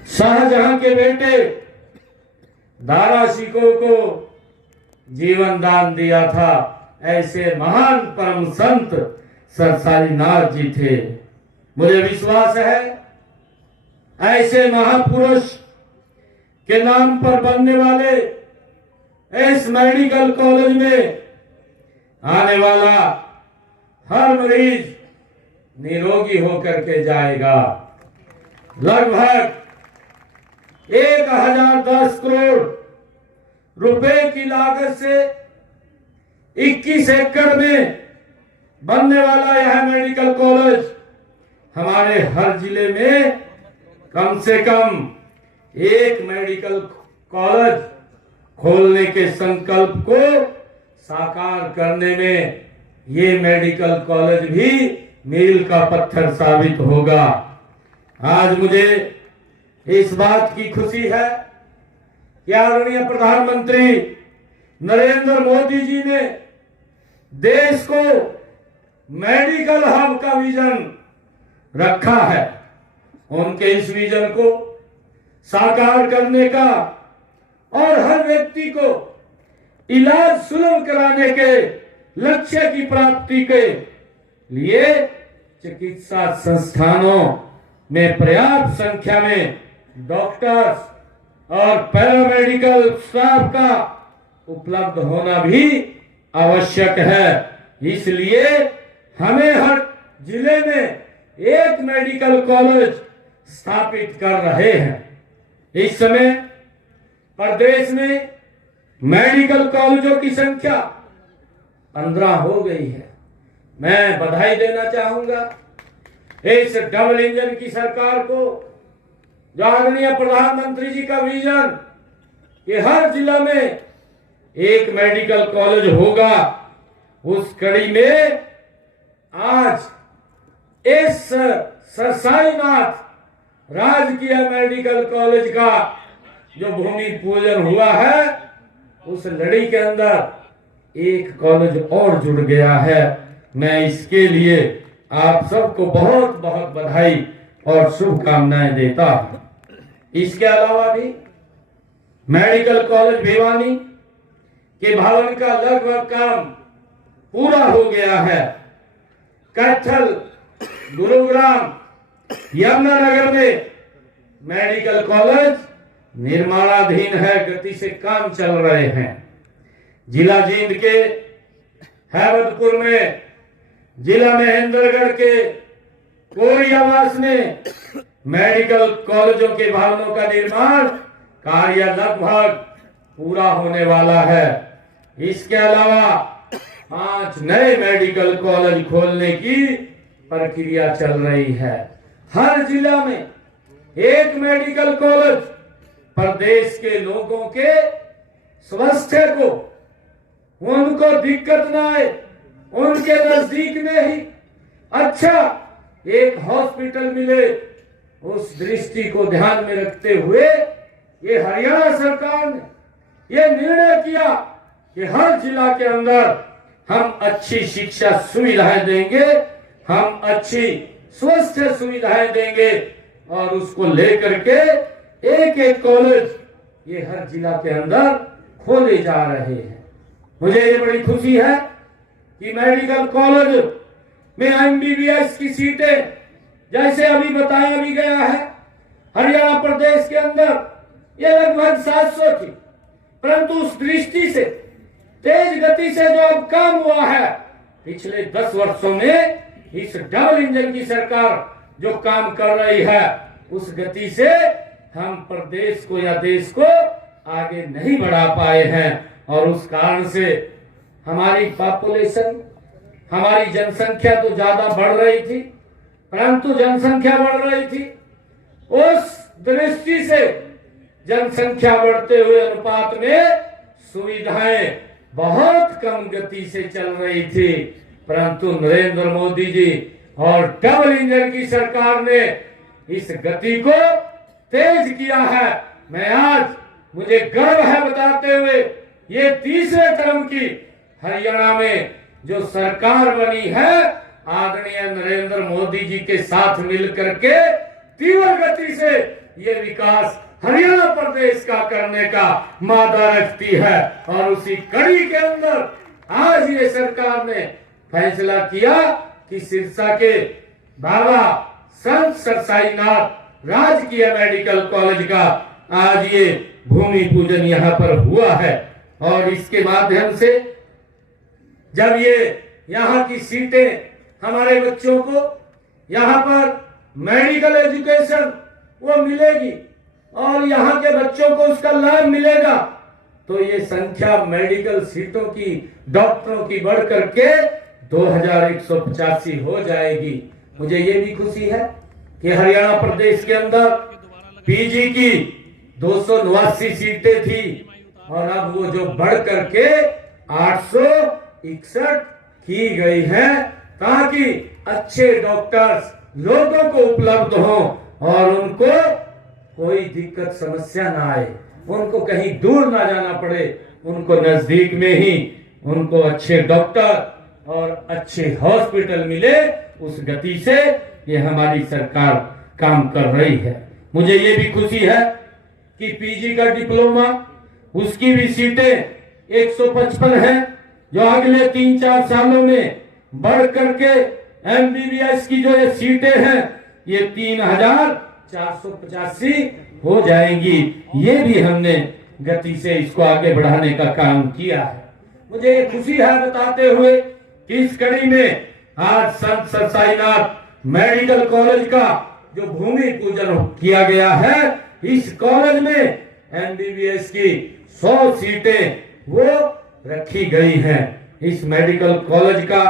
शाहजहां के बेटे दारा शिकोह को जीवन दान दिया था। ऐसे महान परम संत सरसाईनाथ जी थे। मुझे विश्वास है ऐसे महापुरुष के नाम पर बनने वाले इस मेडिकल कॉलेज में आने वाला हर मरीज निरोगी होकर के जाएगा। लगभग 1010 करोड़ रुपए की लागत से 21 एकड़ में बनने वाला यह मेडिकल कॉलेज हमारे हर जिले में कम से कम एक मेडिकल कॉलेज खोलने के संकल्प को साकार करने में ये मेडिकल कॉलेज भी मील का पत्थर साबित होगा। आज मुझे इस बात की खुशी है कि आदरणीय प्रधानमंत्री नरेंद्र मोदी जी ने देश को मेडिकल हब का विजन रखा है। उनके इस विजन को साकार करने का और हर व्यक्ति को इलाज सुलभ कराने के लक्ष्य की प्राप्ति के लिए चिकित्सा संस्थानों में पर्याप्त संख्या में डॉक्टर्स और पैरामेडिकल स्टाफ का उपलब्ध होना भी आवश्यक है। इसलिए हमें हर जिले में एक मेडिकल कॉलेज स्थापित कर रहे हैं। इस समय प्रदेश में मेडिकल कॉलेजों की संख्या 15 हो गई है। मैं बधाई देना चाहूंगा इस डबल इंजन की सरकार को, जो आदरणीय प्रधानमंत्री जी का विजन कि हर जिला में एक मेडिकल कॉलेज होगा, उस कड़ी में आज इस सरसाईनाथ राजकीय मेडिकल कॉलेज का जो भूमि पूजन हुआ है, उस लड़ी के अंदर एक कॉलेज और जुड़ गया है। मैं इसके लिए आप सबको बहुत बहुत बधाई और शुभकामनाएं देता हूं। इसके अलावा भी मेडिकल कॉलेज भिवानी के भवन का लगभग काम पूरा हो गया है। कैथल, गुरुग्राम, यमुनानगर में मेडिकल कॉलेज निर्माणाधीन है, गति से काम चल रहे हैं। जिला जींद के हैबतपुर में, जिला महेंद्रगढ़ के कोरियावास में मेडिकल कॉलेजों के भवनों का निर्माण कार्य लगभग पूरा होने वाला है। इसके अलावा 5 नए मेडिकल कॉलेज खोलने की प्रक्रिया चल रही है। हर जिला में एक मेडिकल कॉलेज प्रदेश के लोगों के स्वास्थ्य को, उनको दिक्कत ना आए, उनके नजदीक में ही अच्छा एक हॉस्पिटल मिले, उस दृष्टि को ध्यान में रखते हुए ये हरियाणा सरकार ने ये निर्णय किया कि हर जिला के अंदर हम अच्छी शिक्षा सुविधाएं देंगे, हम अच्छी स्वास्थ्य सुविधाएं देंगे और उसको लेकर के एक एक कॉलेज ये हर जिला के अंदर खोले जा रहे हैं। मुझे ये बड़ी खुशी है कि मेडिकल कॉलेज में एमबीबीएस की सीटें जैसे अभी बताया भी गया है, हरियाणा प्रदेश के अंदर ये लगभग 700 थी, परंतु उस दृष्टि से तेज गति से जो अब काम हुआ है पिछले 10 वर्षों में, इस डबल इंजन की सरकार जो काम कर रही है उस गति से हम प्रदेश को या देश को आगे नहीं बढ़ा पाए हैं। और उस कारण से हमारी पॉपुलेशन, हमारी जनसंख्या तो ज्यादा बढ़ रही थी, परंतु जनसंख्या बढ़ रही थी, उस दृष्टि से जनसंख्या बढ़ते हुए अनुपात में सुविधाएं बहुत कम गति से चल रही थी। परंतु नरेंद्र मोदी जी और डबल इंजन की सरकार ने इस गति को तेज किया है। मैं आज, मुझे गर्व है बताते हुए, ये तीसरे टर्म की हरियाणा में जो सरकार बनी है आदरणीय नरेंद्र मोदी जी के साथ मिलकर के तीव्र गति से ये विकास हरियाणा प्रदेश का करने का मादा रखती है। और उसी कड़ी के अंदर आज ये सरकार ने फैसला किया कि सिरसा के बाबा संत सरसाईनाथ राजकीय मेडिकल कॉलेज का आज ये भूमि पूजन यहाँ पर हुआ है। और इसके माध्यम से जब ये यहाँ की सीटें हमारे बच्चों को यहाँ पर मेडिकल एजुकेशन वो मिलेगी और यहाँ के बच्चों को उसका लाभ मिलेगा, तो ये संख्या मेडिकल सीटों की, डॉक्टरों की बढ़ करके 2185 हो जाएगी। मुझे ये भी खुशी है कि हरियाणा प्रदेश के अंदर पीजी की 289 सीटें थी और अब वो जो बढ़ करके 861 की गई है, ताकि अच्छे डॉक्टर्स लोगों को उपलब्ध हो और उनको कोई दिक्कत समस्या ना आए, उनको कहीं दूर ना जाना पड़े, उनको नजदीक में ही उनको अच्छे डॉक्टर और अच्छे हॉस्पिटल मिले। उस गति से ये हमारी सरकार काम कर रही है। मुझे ये भी खुशी है कि पीजी का डिप्लोमा, उसकी भी सीटें 155 हैं, जो अगले 3-4 सालों में बढ़ करके एमबीबीएस की जो ये सीटें हैं ये 3485 हो जाएंगी। ये भी हमने गति से इसको आगे बढ़ाने का काम किया है। मुझे ये खुशी है बताते हुए कि इस कड़ी में आज संत सरसाईनाथ मेडिकल कॉलेज का जो भूमि पूजन किया गया है, इस कॉलेज में एमबीबीएस की 100 सीटें वो रखी गई हैं। इस मेडिकल कॉलेज का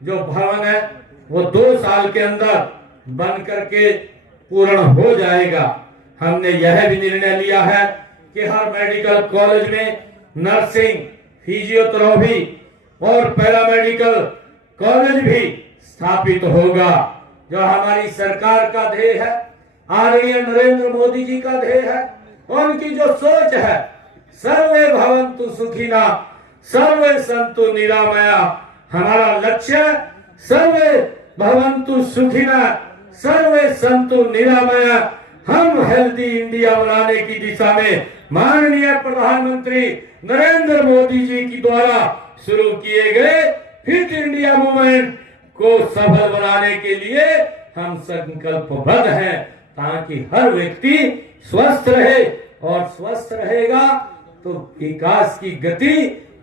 जो भवन है वो 2 साल के अंदर बन करके पूर्ण हो जाएगा। हमने यह भी निर्णय लिया है कि हर मेडिकल कॉलेज में नर्सिंग, फिजियोथेरेपी और पैरामेडिकल कॉलेज भी स्थापित होगा। जो हमारी सरकार का ध्येय है, आदरणीय नरेंद्र मोदी जी का ध्येय है, उनकी जो सोच है, सर्वे भवन्तु सुखिना सर्वे सन्तु निरामया। हमारा लक्ष्य सर्वे भवन्तु सुखिना सर्वे सन्तु निरामया। हम हेल्दी इंडिया बनाने की दिशा में माननीय प्रधानमंत्री नरेंद्र मोदी जी की द्वारा शुरू किए गए फिट इंडिया मूवमेंट को सफल बनाने के लिए हम संकल्पबद्ध हैं, ताकि हर व्यक्ति स्वस्थ रहे और स्वस्थ रहेगा तो विकास की गति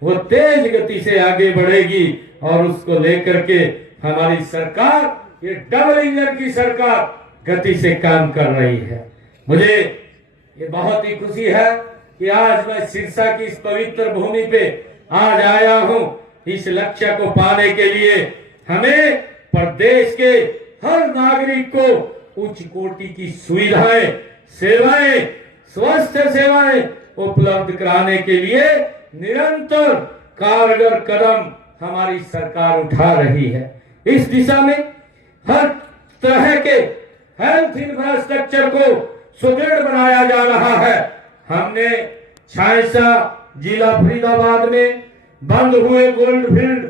वो तेज गति से आगे बढ़ेगी। और उसको लेकर के हमारी सरकार, ये डबल इंजन की सरकार गति से काम कर रही है। मुझे ये बहुत ही खुशी है कि आज मैं सिरसा की इस पवित्र भूमि पे आज आया हूं। इस लक्ष्य को पाने के लिए हमें प्रदेश के हर नागरिक को उच्च कोटि की सुविधाएं, सेवाएं, स्वस्थ सेवाएं उपलब्ध कराने के लिए निरंतर कारगर कदम हमारी सरकार उठा रही है। इस दिशा में हर तरह के हेल्थ इंफ्रास्ट्रक्चर को सुदृढ़ बनाया जा रहा है। हमने छायसा जिला फरीदाबाद में बंद हुए गोल्डफील्ड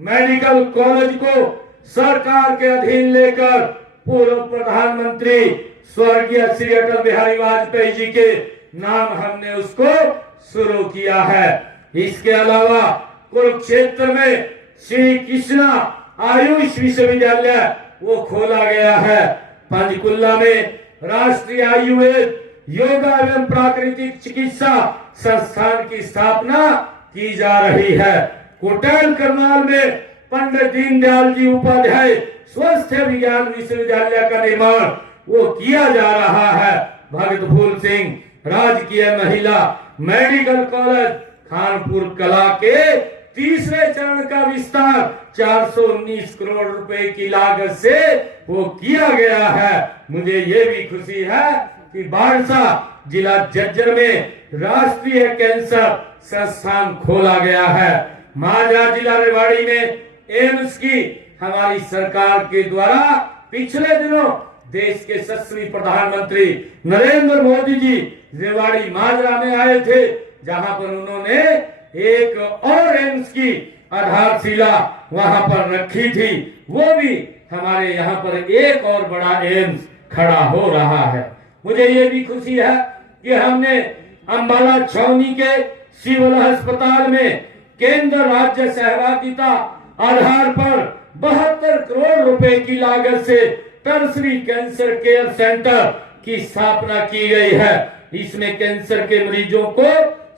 मेडिकल कॉलेज को सरकार के अधीन लेकर पूर्व प्रधानमंत्री स्वर्गीय श्री अटल बिहारी वाजपेयी जी के नाम हमने उसको शुरू किया है। इसके अलावा कुरुक्षेत्र में श्री कृष्णा आयुष विश्वविद्यालय वो खोला गया है। पंचकुला में राष्ट्रीय आयुर्वेद योगा एवं प्राकृतिक चिकित्सा संस्थान की स्थापना की जा रही है। कोटल करनाल में पंडित दीनदयाल जी उपाध्याय स्वास्थ्य विज्ञान विश्वविद्यालय का निर्माण वो किया जा रहा है। भगत फूल सिंह राजकीय महिला मेडिकल कॉलेज खानपुर कला के तीसरे चरण का विस्तार 419 करोड़ रुपए की लागत से वो किया गया है। मुझे ये भी खुशी है कि बारसा जिला झज्जर में राष्ट्रीय कैंसर संस्थान खोला गया है। मांझा जिला रेवाड़ी में एम्स की हमारी सरकार के द्वारा पिछले दिनों देश के यशस्वी प्रधानमंत्री नरेंद्र मोदी जी रेवाड़ी मांझा में आए थे, जहां पर उन्होंने एक और एम्स की आधारशिला वहां पर रखी थी। वो भी हमारे यहाँ पर एक और बड़ा एम्स खड़ा हो रहा है। मुझे ये भी खुशी है कि हमने अंबाला छावनी के सिविल अस्पताल में केंद्र राज्य सहभागिता आधार पर 72 करोड़ रुपए की लागत से टर्सरी कैंसर केयर सेंटर की स्थापना की गई है। इसमें कैंसर के मरीजों को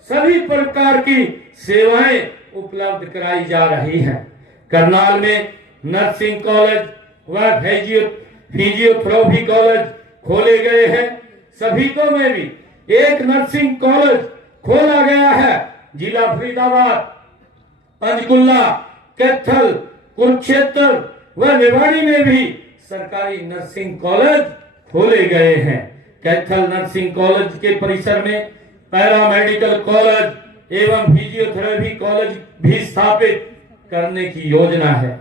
सभी प्रकार की सेवाएं उपलब्ध कराई जा रही हैं। करनाल में नर्सिंग कॉलेज व फिजियोथेरेपी कॉलेज खोले गए हैं। सभी को में भी एक नर्सिंग कॉलेज खोला गया है। जिला फरीदाबाद, पंचकुला, कैथल, कुरुक्षेत्र व रेवाड़ी में भी सरकारी नर्सिंग कॉलेज खोले गए हैं। कैथल नर्सिंग कॉलेज के परिसर में पैरा मेडिकल कॉलेज एवं फिजियोथेरेपी कॉलेज भी स्थापित करने की योजना है।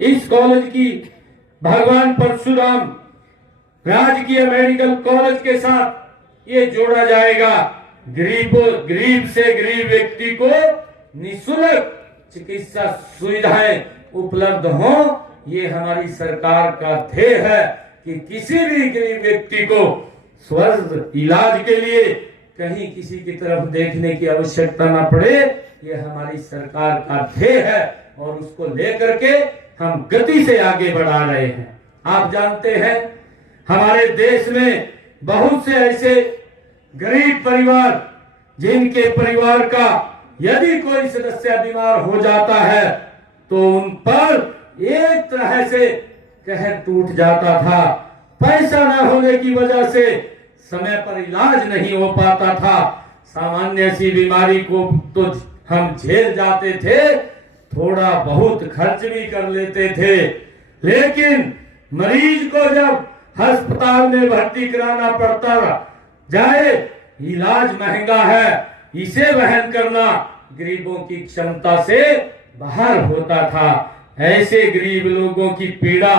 इस कॉलेज की भगवान परशुराम राजकीय मेडिकल कॉलेज के साथ ये जोड़ा जाएगा। गरीब से गरीब व्यक्ति को निःशुल्क चिकित्सा सुविधाएं उपलब्ध हो, ये हमारी सरकार का ध्येय है कि किसी भी गरीब व्यक्ति को स्वस्थ इलाज के लिए कहीं किसी की तरफ देखने की आवश्यकता ना पड़े, ये हमारी सरकार का ध्येय है और उसको लेकर के हम गति से आगे बढ़ा रहे हैं। आप जानते हैं हमारे देश में बहुत से ऐसे गरीब परिवार जिनके परिवार का यदि कोई सदस्य बीमार हो जाता है तो उन पर एक तरह से कहर टूट जाता था। पैसा न होने की वजह से समय पर इलाज नहीं हो पाता था। सामान्य सी बीमारी को तो हम झेल जाते थे, थोड़ा बहुत खर्च भी कर लेते थे, लेकिन मरीज को जब अस्पताल में भर्ती कराना पड़ता जाए, इलाज महंगा है, इसे वहन करना गरीबों की क्षमता से बाहर होता था। ऐसे गरीब लोगों की पीड़ा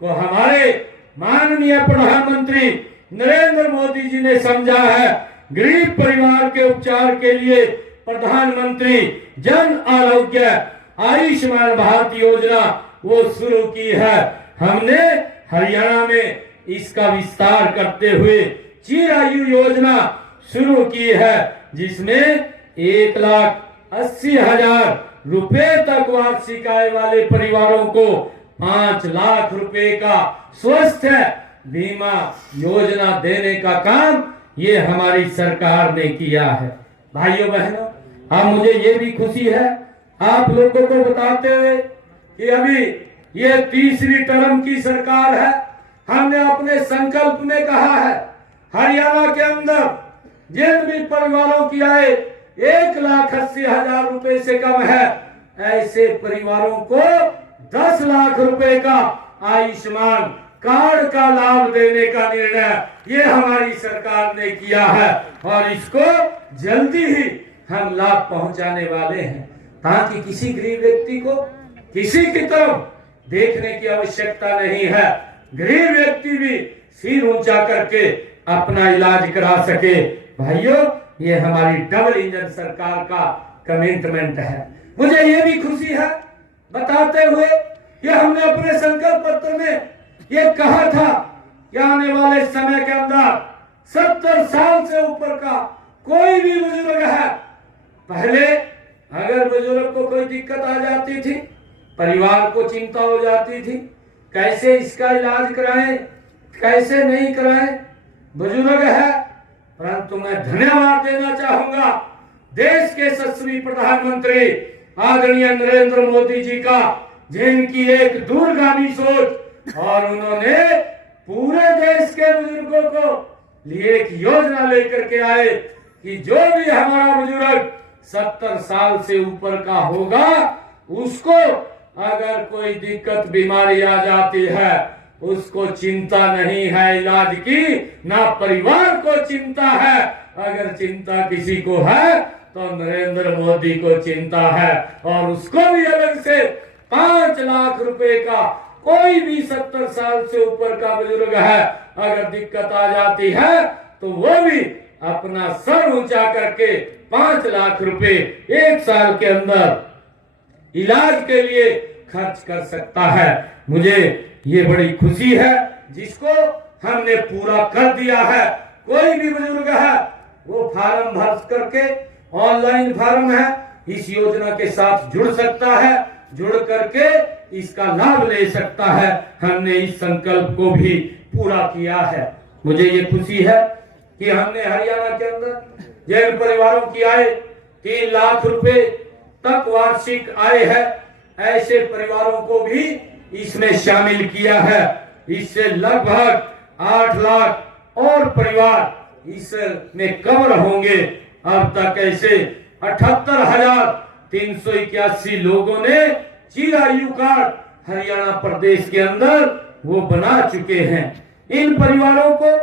को हमारे माननीय प्रधानमंत्री नरेंद्र मोदी जी ने समझा है। गरीब परिवार के उपचार के लिए प्रधानमंत्री जन आरोग्य आयुष्मान भारत योजना वो शुरू की है। हमने हरियाणा में इसका विस्तार करते हुए चिरायु योजना शुरू की है, जिसमें 1,80,000 रुपए तक वार्षिक आय वाले परिवारों को 5 लाख रुपए का स्वास्थ्य बीमा योजना देने का काम ये हमारी सरकार ने किया है। भाइयों बहनों, अब मुझे ये भी खुशी है आप लोगों को बताते हुए कि अभी ये तीसरी टर्म की सरकार है। हमने अपने संकल्प में कहा है हरियाणा के अंदर जिन भी परिवारों की आय 1,80,000 रुपए से कम है, ऐसे परिवारों को 10 लाख रुपए का आयुष्मान कार्ड का लाभ देने का निर्णय ये हमारी सरकार ने किया है और इसको जल्दी ही हम लाभ पहुंचाने वाले हैं, ताकि किसी गरीब व्यक्ति को किसी की तरफ देखने की आवश्यकता नहीं है। गरीब व्यक्ति भी सिर ऊंचा करके अपना इलाज करा सके। भाइयों, ये हमारी डबल इंजन सरकार का कमिटमेंट है। मुझे ये भी खुशी है बताते हुए कि हमने अपने संकल्प पत्र में ये कहा था कि आने वाले समय के अंदर 70 साल से ऊपर का कोई भी बुजुर्ग है, पहले अगर बुजुर्ग को कोई दिक्कत आ जाती थी, परिवार को चिंता हो जाती थी, कैसे इसका इलाज कराएं, कैसे नहीं कराएं, बुजुर्ग है। परंतु मैं धन्यवाद देना चाहूंगा देश के यशस्वी प्रधानमंत्री आदरणीय नरेंद्र मोदी जी का, जिनकी एक दूरगामी सोच और उन्होंने पूरे देश के बुजुर्गों को लिए एक योजना लेकर के आए कि जो भी हमारा बुजुर्ग 70 साल से ऊपर का होगा, उसको अगर कोई दिक्कत बीमारी आ जाती है, उसको चिंता नहीं है इलाज की, ना परिवार को चिंता है। अगर चिंता किसी को है तो नरेंद्र मोदी को चिंता है, और उसको भी अलग से 5 लाख रुपए का कोई भी 70 साल से ऊपर का बुजुर्ग है, अगर दिक्कत आ जाती है तो वो भी अपना सर ऊंचा करके 5 लाख रुपए 1 साल के अंदर इलाज के लिए खर्च कर सकता है। मुझे ये बड़ी खुशी है जिसको हमने पूरा कर दिया है। कोई भी बुजुर्ग है वो फार्म भर करके, ऑनलाइन फार्म है, इस योजना के साथ जुड़ सकता है, जुड़ करके इसका लाभ ले सकता है। हमने इस संकल्प को भी पूरा किया है। मुझे ये खुशी है कि हमने हरियाणा के अंदर जिन परिवारों की आय 3 लाख रुपए तक वार्षिक आय है, ऐसे परिवारों को भी इसमें शामिल किया है। इससे लगभग 8 लाख और परिवार इसमें कवर होंगे। अब तक ऐसे 78,381 लोगों ने चिरायु कार्ड हरियाणा प्रदेश के अंदर वो बना चुके हैं। इन परिवारों को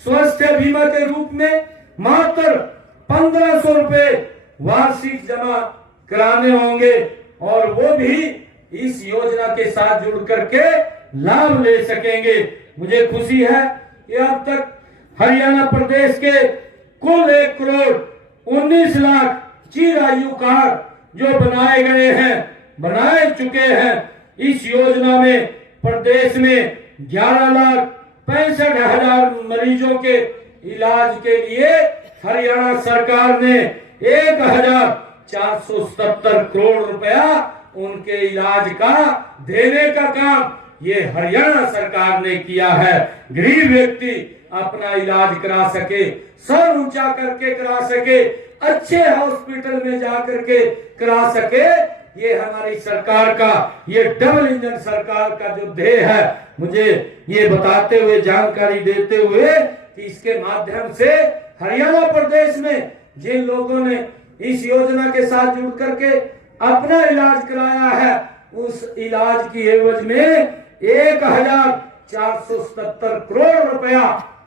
स्वास्थ्य बीमा के रूप में मात्र 1500 रुपए वार्षिक जमा कराने होंगे, और वो भी इस योजना के साथ जुड़ करके लाभ ले सकेंगे। मुझे खुशी है कि अब तक हरियाणा प्रदेश के कुल 1,19,00,000 चिरायु कार्ड जो बनाए गए हैं, बनाए चुके हैं। इस योजना में प्रदेश में 11,65,000 मरीजों के इलाज के लिए हरियाणा सरकार ने 1,470 करोड़ रुपया उनके इलाज का देने का काम ये हरियाणा सरकार ने किया है। गरीब व्यक्ति अपना इलाज करा सके, सर ऊंचा करके करा सके, अच्छे हॉस्पिटल में जा करके करा सके, ये हमारी सरकार का, ये डबल इंजन सरकार का जो ध्येय है। मुझे ये बताते हुए, जानकारी देते हुए कि इसके माध्यम से हरियाणा प्रदेश में जिन लोगों ने इस योजना के साथ जुड़ करके अपना इलाज कराया है, उस इलाज की एवज में 1,470 करोड़ रुपया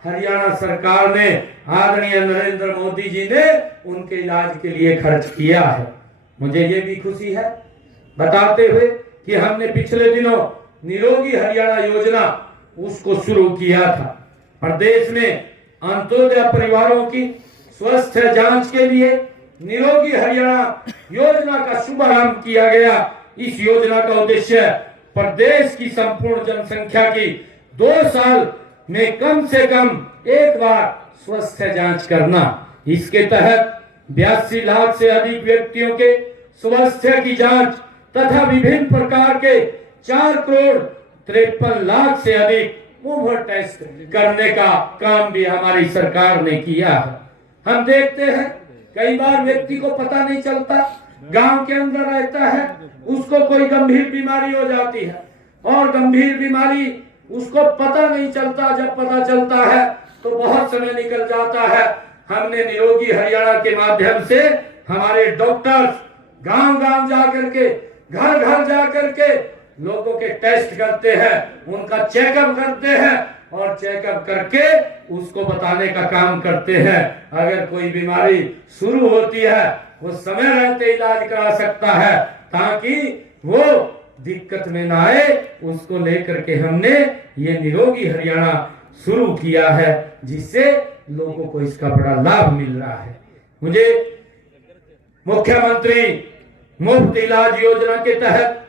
हरियाणा सरकार ने, आदरणीय नरेंद्र मोदी जी ने उनके इलाज के लिए खर्च किया है। मुझे ये भी खुशी है बताते हुए कि हमने पिछले दिनों निरोगी हरियाणा योजना उसको शुरू किया था। प्रदेश में अंत्योदय परिवारों की स्वास्थ्य जांच के लिए निरोगी हरियाणा योजना का शुभारंभ किया गया। इस योजना का उद्देश्य प्रदेश की संपूर्ण जनसंख्या की 2 साल में कम से कम एक बार स्वास्थ्य जांच करना। इसके तहत 82 लाख से अधिक व्यक्तियों के स्वास्थ्य की जांच तथा विभिन्न प्रकार के 4,53,00,000 से अधिक ओवर टेस्ट करने का काम भी हमारी सरकार ने किया है। हम देखते हैं कई बार व्यक्ति को पता नहीं चलता, गांव के अंदर रहता है, उसको कोई गंभीर बीमारी हो जाती है और गंभीर बीमारी उसको पता नहीं चलता, जब पता चलता है तो बहुत समय निकल जाता है। हमने निरोगी हरियाणा के माध्यम से हमारे डॉक्टर्स गांव-गांव जाकर के, घर-घर जाकर के लोगों के टेस्ट करते हैं, उनका चेकअप करते हैं और चेकअप करके उसको बताने का काम करते हैं। अगर कोई बीमारी शुरू होती है वो समय रहते इलाज करा सकता है ताकि वो दिक्कत में ना आए। उसको लेकर के हमने ये निरोगी हरियाणा शुरू किया है, जिससे लोगों को इसका बड़ा लाभ मिल रहा है। मुझे मुख्यमंत्री मुफ्त इलाज योजना के तहत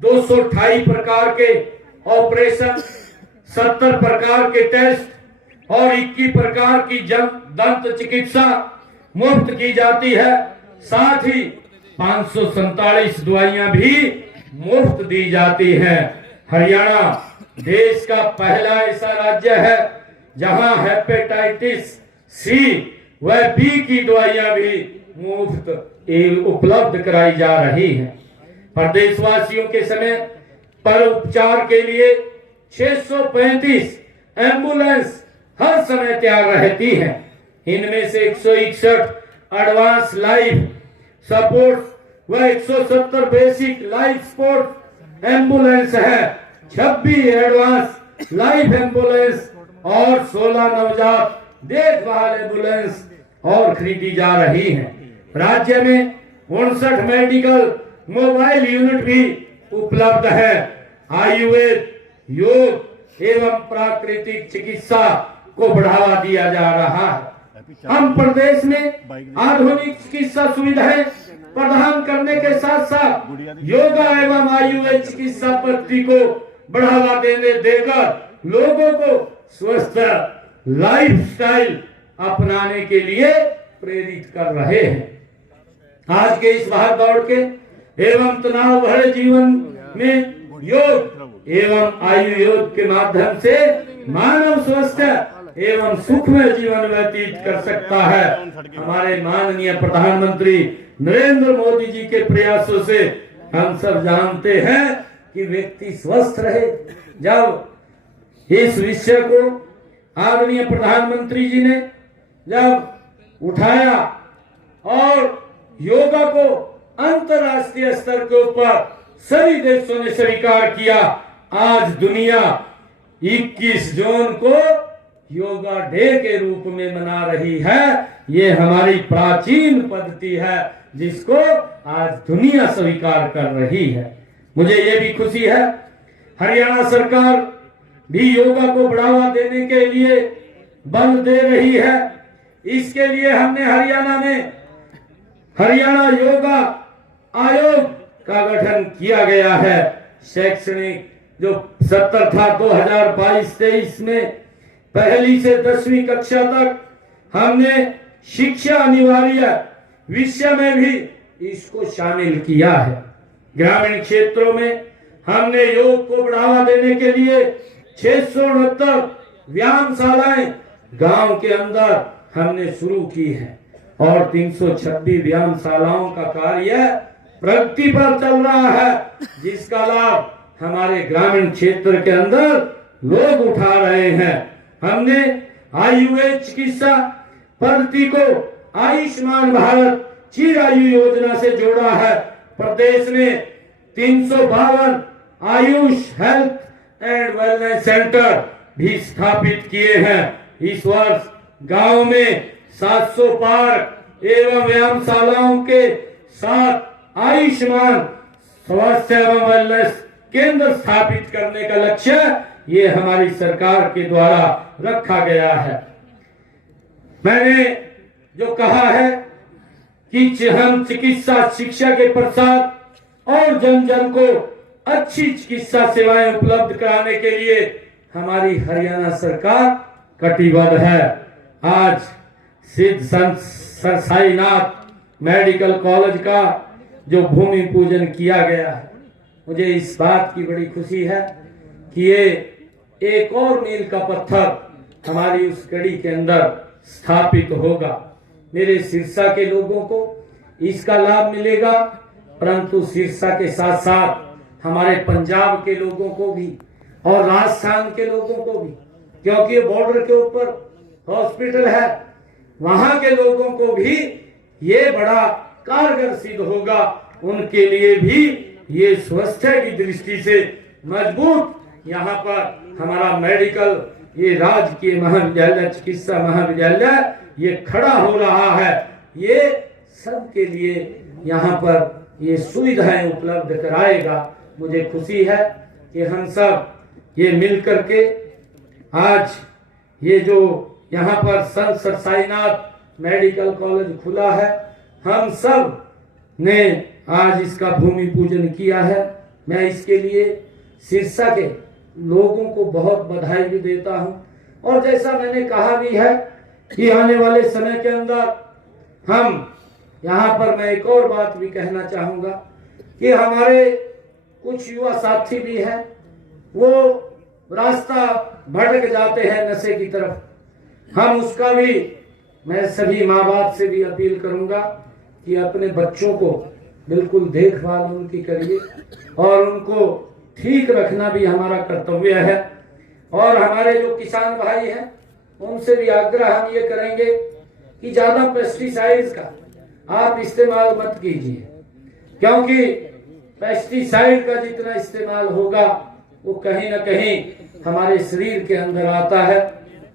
228 प्रकार के ऑपरेशन, 70 प्रकार के टेस्ट और 21 प्रकार की दंत चिकित्सा मुफ्त की जाती है। साथ ही 547 दवाइयां भी मुफ्त दी जाती हैं। हरियाणा देश का पहला ऐसा राज्य है जहां हेपेटाइटिस सी व बी की दवाइयां भी मुफ्त उपलब्ध कराई जा रही हैं। प्रदेशवासियों के समय पर उपचार के लिए 635 एम्बुलेंस हर समय तैयार रहती हैं। इनमें से 161 एडवांस लाइफ सपोर्ट व 170 बेसिक लाइफ सपोर्ट एम्बुलेंस है, 26 एडवांस लाइफ एम्बुलेंस और 16 नवजात देखभाल एम्बुलेंस और खरीदी जा रही हैं। राज्य में 59 मेडिकल मोबाइल यूनिट भी उपलब्ध है। आयुर्वेद, योग एवं प्राकृतिक चिकित्सा को बढ़ावा दिया जा रहा है। हम प्रदेश में आधुनिक चिकित्सा सुविधाएं प्रदान करने के साथ साथ योगा एवं आयुर्वेद चिकित्सा पद्धति को बढ़ावा देने देकर लोगों को स्वस्थ लाइफस्टाइल अपनाने के लिए प्रेरित कर रहे हैं। आज के इस भाग दौड़ के एवं तनाव भरे जीवन में योग एवं आयुर्वेद के माध्यम से मानव स्वस्थ एवं सुखमय जीवन व्यतीत कर सकता है। हमारे माननीय प्रधानमंत्री नरेंद्र मोदी जी के प्रयासों से हम सब जानते हैं कि व्यक्ति स्वस्थ रहे। जब इस विषय को आदरणीय प्रधानमंत्री जी ने जब उठाया और योगा को अंतर्राष्ट्रीय स्तर के ऊपर सभी देशों ने स्वीकार किया, आज दुनिया 21 जून को योगा डे के रूप में मना रही है। ये हमारी प्राचीन पद्धति है जिसको आज दुनिया स्वीकार कर रही है। मुझे ये भी खुशी है हरियाणा सरकार भी योगा को बढ़ावा देने के लिए बल दे रही है। इसके लिए हमने हरियाणा में हरियाणा योगा आयोग का गठन किया गया है। शैक्षणिक जो सत्र था 2022-23 में पहली से 10वीं कक्षा तक हमने शिक्षा अनिवार्य विषय में भी इसको शामिल किया है। ग्रामीण क्षेत्रों में हमने योग को बढ़ावा देने के लिए 669 व्यायामशालाएं गांव के अंदर हमने शुरू की है और 326 व्यायामशालाओं का कार्य प्रगति पर चल रहा है, जिसका लाभ हमारे ग्रामीण क्षेत्र के अंदर लोग उठा रहे हैं। हमने आयुर्वेद चिकित्सा पद्धति को आयुष्मान भारत चिरायु योजना से जोड़ा है। प्रदेश में 352 Ayush health and wellness centre भी स्थापित किए हैं। इस वर्ष गांव में 700 पार्क एवं व्यायामशालाओं के साथ आयुष्मान स्वास्थ्य एवं वेलनेस केंद्र स्थापित करने का लक्ष्य ये हमारी सरकार के द्वारा रखा गया है। मैंने जो कहा है कि हम चिकित्सा शिक्षा के प्रसार और जन जन को अच्छी चिकित्सा सेवाएं उपलब्ध कराने के लिए हमारी हरियाणा सरकार कटिबद्ध है। आज सिद्ध संत सर साईनाथ मेडिकल कॉलेज का जो भूमि पूजन किया गया है, मुझे इस बात की बड़ी खुशी है कि ये एक और मील का पत्थर हमारी उस कड़ी के अंदर स्थापित होगा। मेरे सिरसा के लोगों को इसका लाभ मिलेगा, परंतु सिरसा के साथ साथ हमारे पंजाब के लोगों को भी और राजस्थान के लोगों को भी, क्योंकि ये बॉर्डर के ऊपर हॉस्पिटल है, वहां के लोगों को भी ये बड़ा कारगर सिद्ध होगा। उनके लिए भी ये स्वास्थ्य की दृष्टि से मजबूत यहाँ पर हमारा मेडिकल, ये राजकीय महाविद्यालय, चिकित्सा महाविद्यालय ये खड़ा हो रहा है। ये सबके लिए यहाँ पर ये सुविधाएं उपलब्ध कराएगा। मुझे खुशी है कि हम सब ये मिल करके आज ये जो यहाँ पर संत सर साईनाथ मेडिकल कॉलेज खुला है, हम सब ने आज इसका भूमि पूजन किया है। मैं इसके लिए सिरसा के लोगों को बहुत बधाई भी देता हूं। और जैसा मैंने कहा भी है कि आने वाले समय के अंदर हम यहाँ पर, मैं एक और बात भी कहना चाहूंगा कि हमारे कुछ युवा साथी भी हैं, वो रास्ता भटक जाते हैं नशे की तरफ। हम उसका भी, मैं सभी माँ बाप से भी अपील करूंगा कि अपने बच्चों को बिल्कुल देखभाल उनकी करिए और उनको ठीक रखना भी हमारा कर्तव्य है। और हमारे जो किसान भाई हैं उनसे भी आग्रह हम ये करेंगे कि ज्यादा पेस्टिसाइड्स का आप इस्तेमाल मत कीजिए, क्योंकि पेस्टिसाइड का जितना इस्तेमाल होगा वो कहीं ना कहीं हमारे शरीर के अंदर आता है,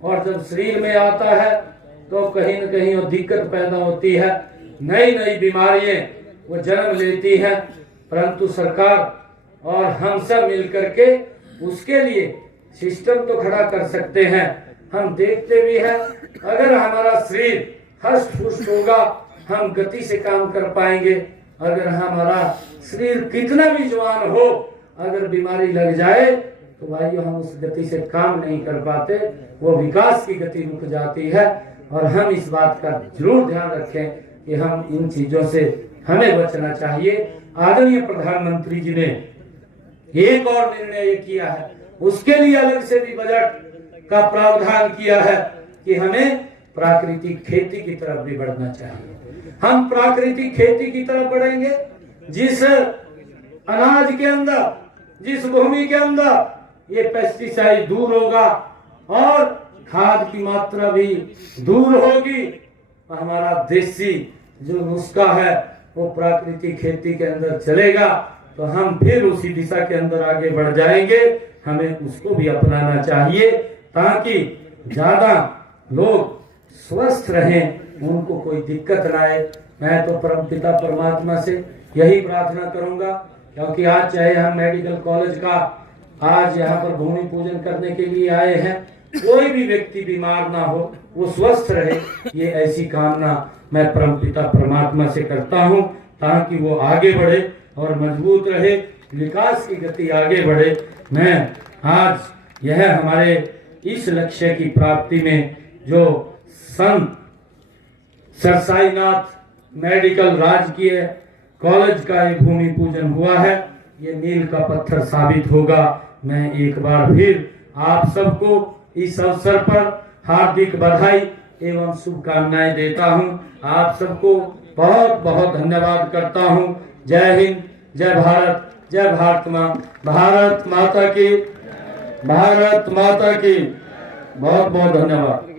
और जब शरीर में आता है तो कहीं ना कहीं वो दिक्कत पैदा होती है, नई नई बीमारियां वो जन्म लेती हैं। परंतु सरकार और हम सब मिलकर के उसके लिए सिस्टम तो खड़ा कर सकते हैं। हम देखते भी हैं, अगर हमारा शरीर हष्ट पुष्ट होगा हम गति से काम कर पाएंगे। अगर हमारा शरीर कितना भी जवान हो, अगर बीमारी लग जाए तो भाइयों हम उस गति से काम नहीं कर पाते, वो विकास की गति रुक जाती है। और हम इस बात का जरूर ध्यान रखें कि हम इन चीजों से हमें बचना चाहिए। आदरणीय प्रधानमंत्री जी ने एक और निर्णय ये किया है, उसके लिए अलग से भी बजट का प्रावधान किया है कि हमें प्राकृतिक खेती की तरफ भी बढ़ना चाहिए। हम प्राकृतिक खेती की तरफ बढ़ेंगे, जिस अनाज के अंदर, जिस भूमि के अंदर ये पेस्टिसाइड दूर होगा और खाद की मात्रा भी दूर होगी, हमारा देसी जो नुस्खा है वो प्राकृतिक खेती के अंदर चलेगा, तो हम फिर उसी दिशा के अंदर आगे बढ़ जाएंगे। हमें उसको भी अपनाना चाहिए ताकि ज्यादा लोग स्वस्थ रहें, उनको कोई दिक्कत ना आए। मैं तो परमपिता परमात्मा से यही प्रार्थना करूंगा, क्योंकि आज चाहे हम मेडिकल कॉलेज का आज यहाँ पर भूमि पूजन करने के लिए आए हैं, कोई भी व्यक्ति बीमार ना हो, वो स्वस्थ रहे, ये ऐसी कामना मैं परमपिता परमात्मा से करता हूँ, ताकि वो आगे बढ़े और मजबूत रहे, विकास की गति आगे बढ़े। मैं आज यह हमारे इस लक्ष्य की प्राप्ति में जो संत सर साईनाथ मेडिकल राजकीय कॉलेज का ये भूमि पूजन हुआ है, ये मील का पत्थर साबित होगा। मैं एक बार फिर आप सबको इस अवसर पर हार्दिक बधाई एवं शुभकामनाएं देता हूं। आप सबको बहुत बहुत धन्यवाद करता हूं। जय हिंद, जय भारत, जय भारत माँ, भारत माता की, भारत माता की। बहुत बहुत धन्यवाद।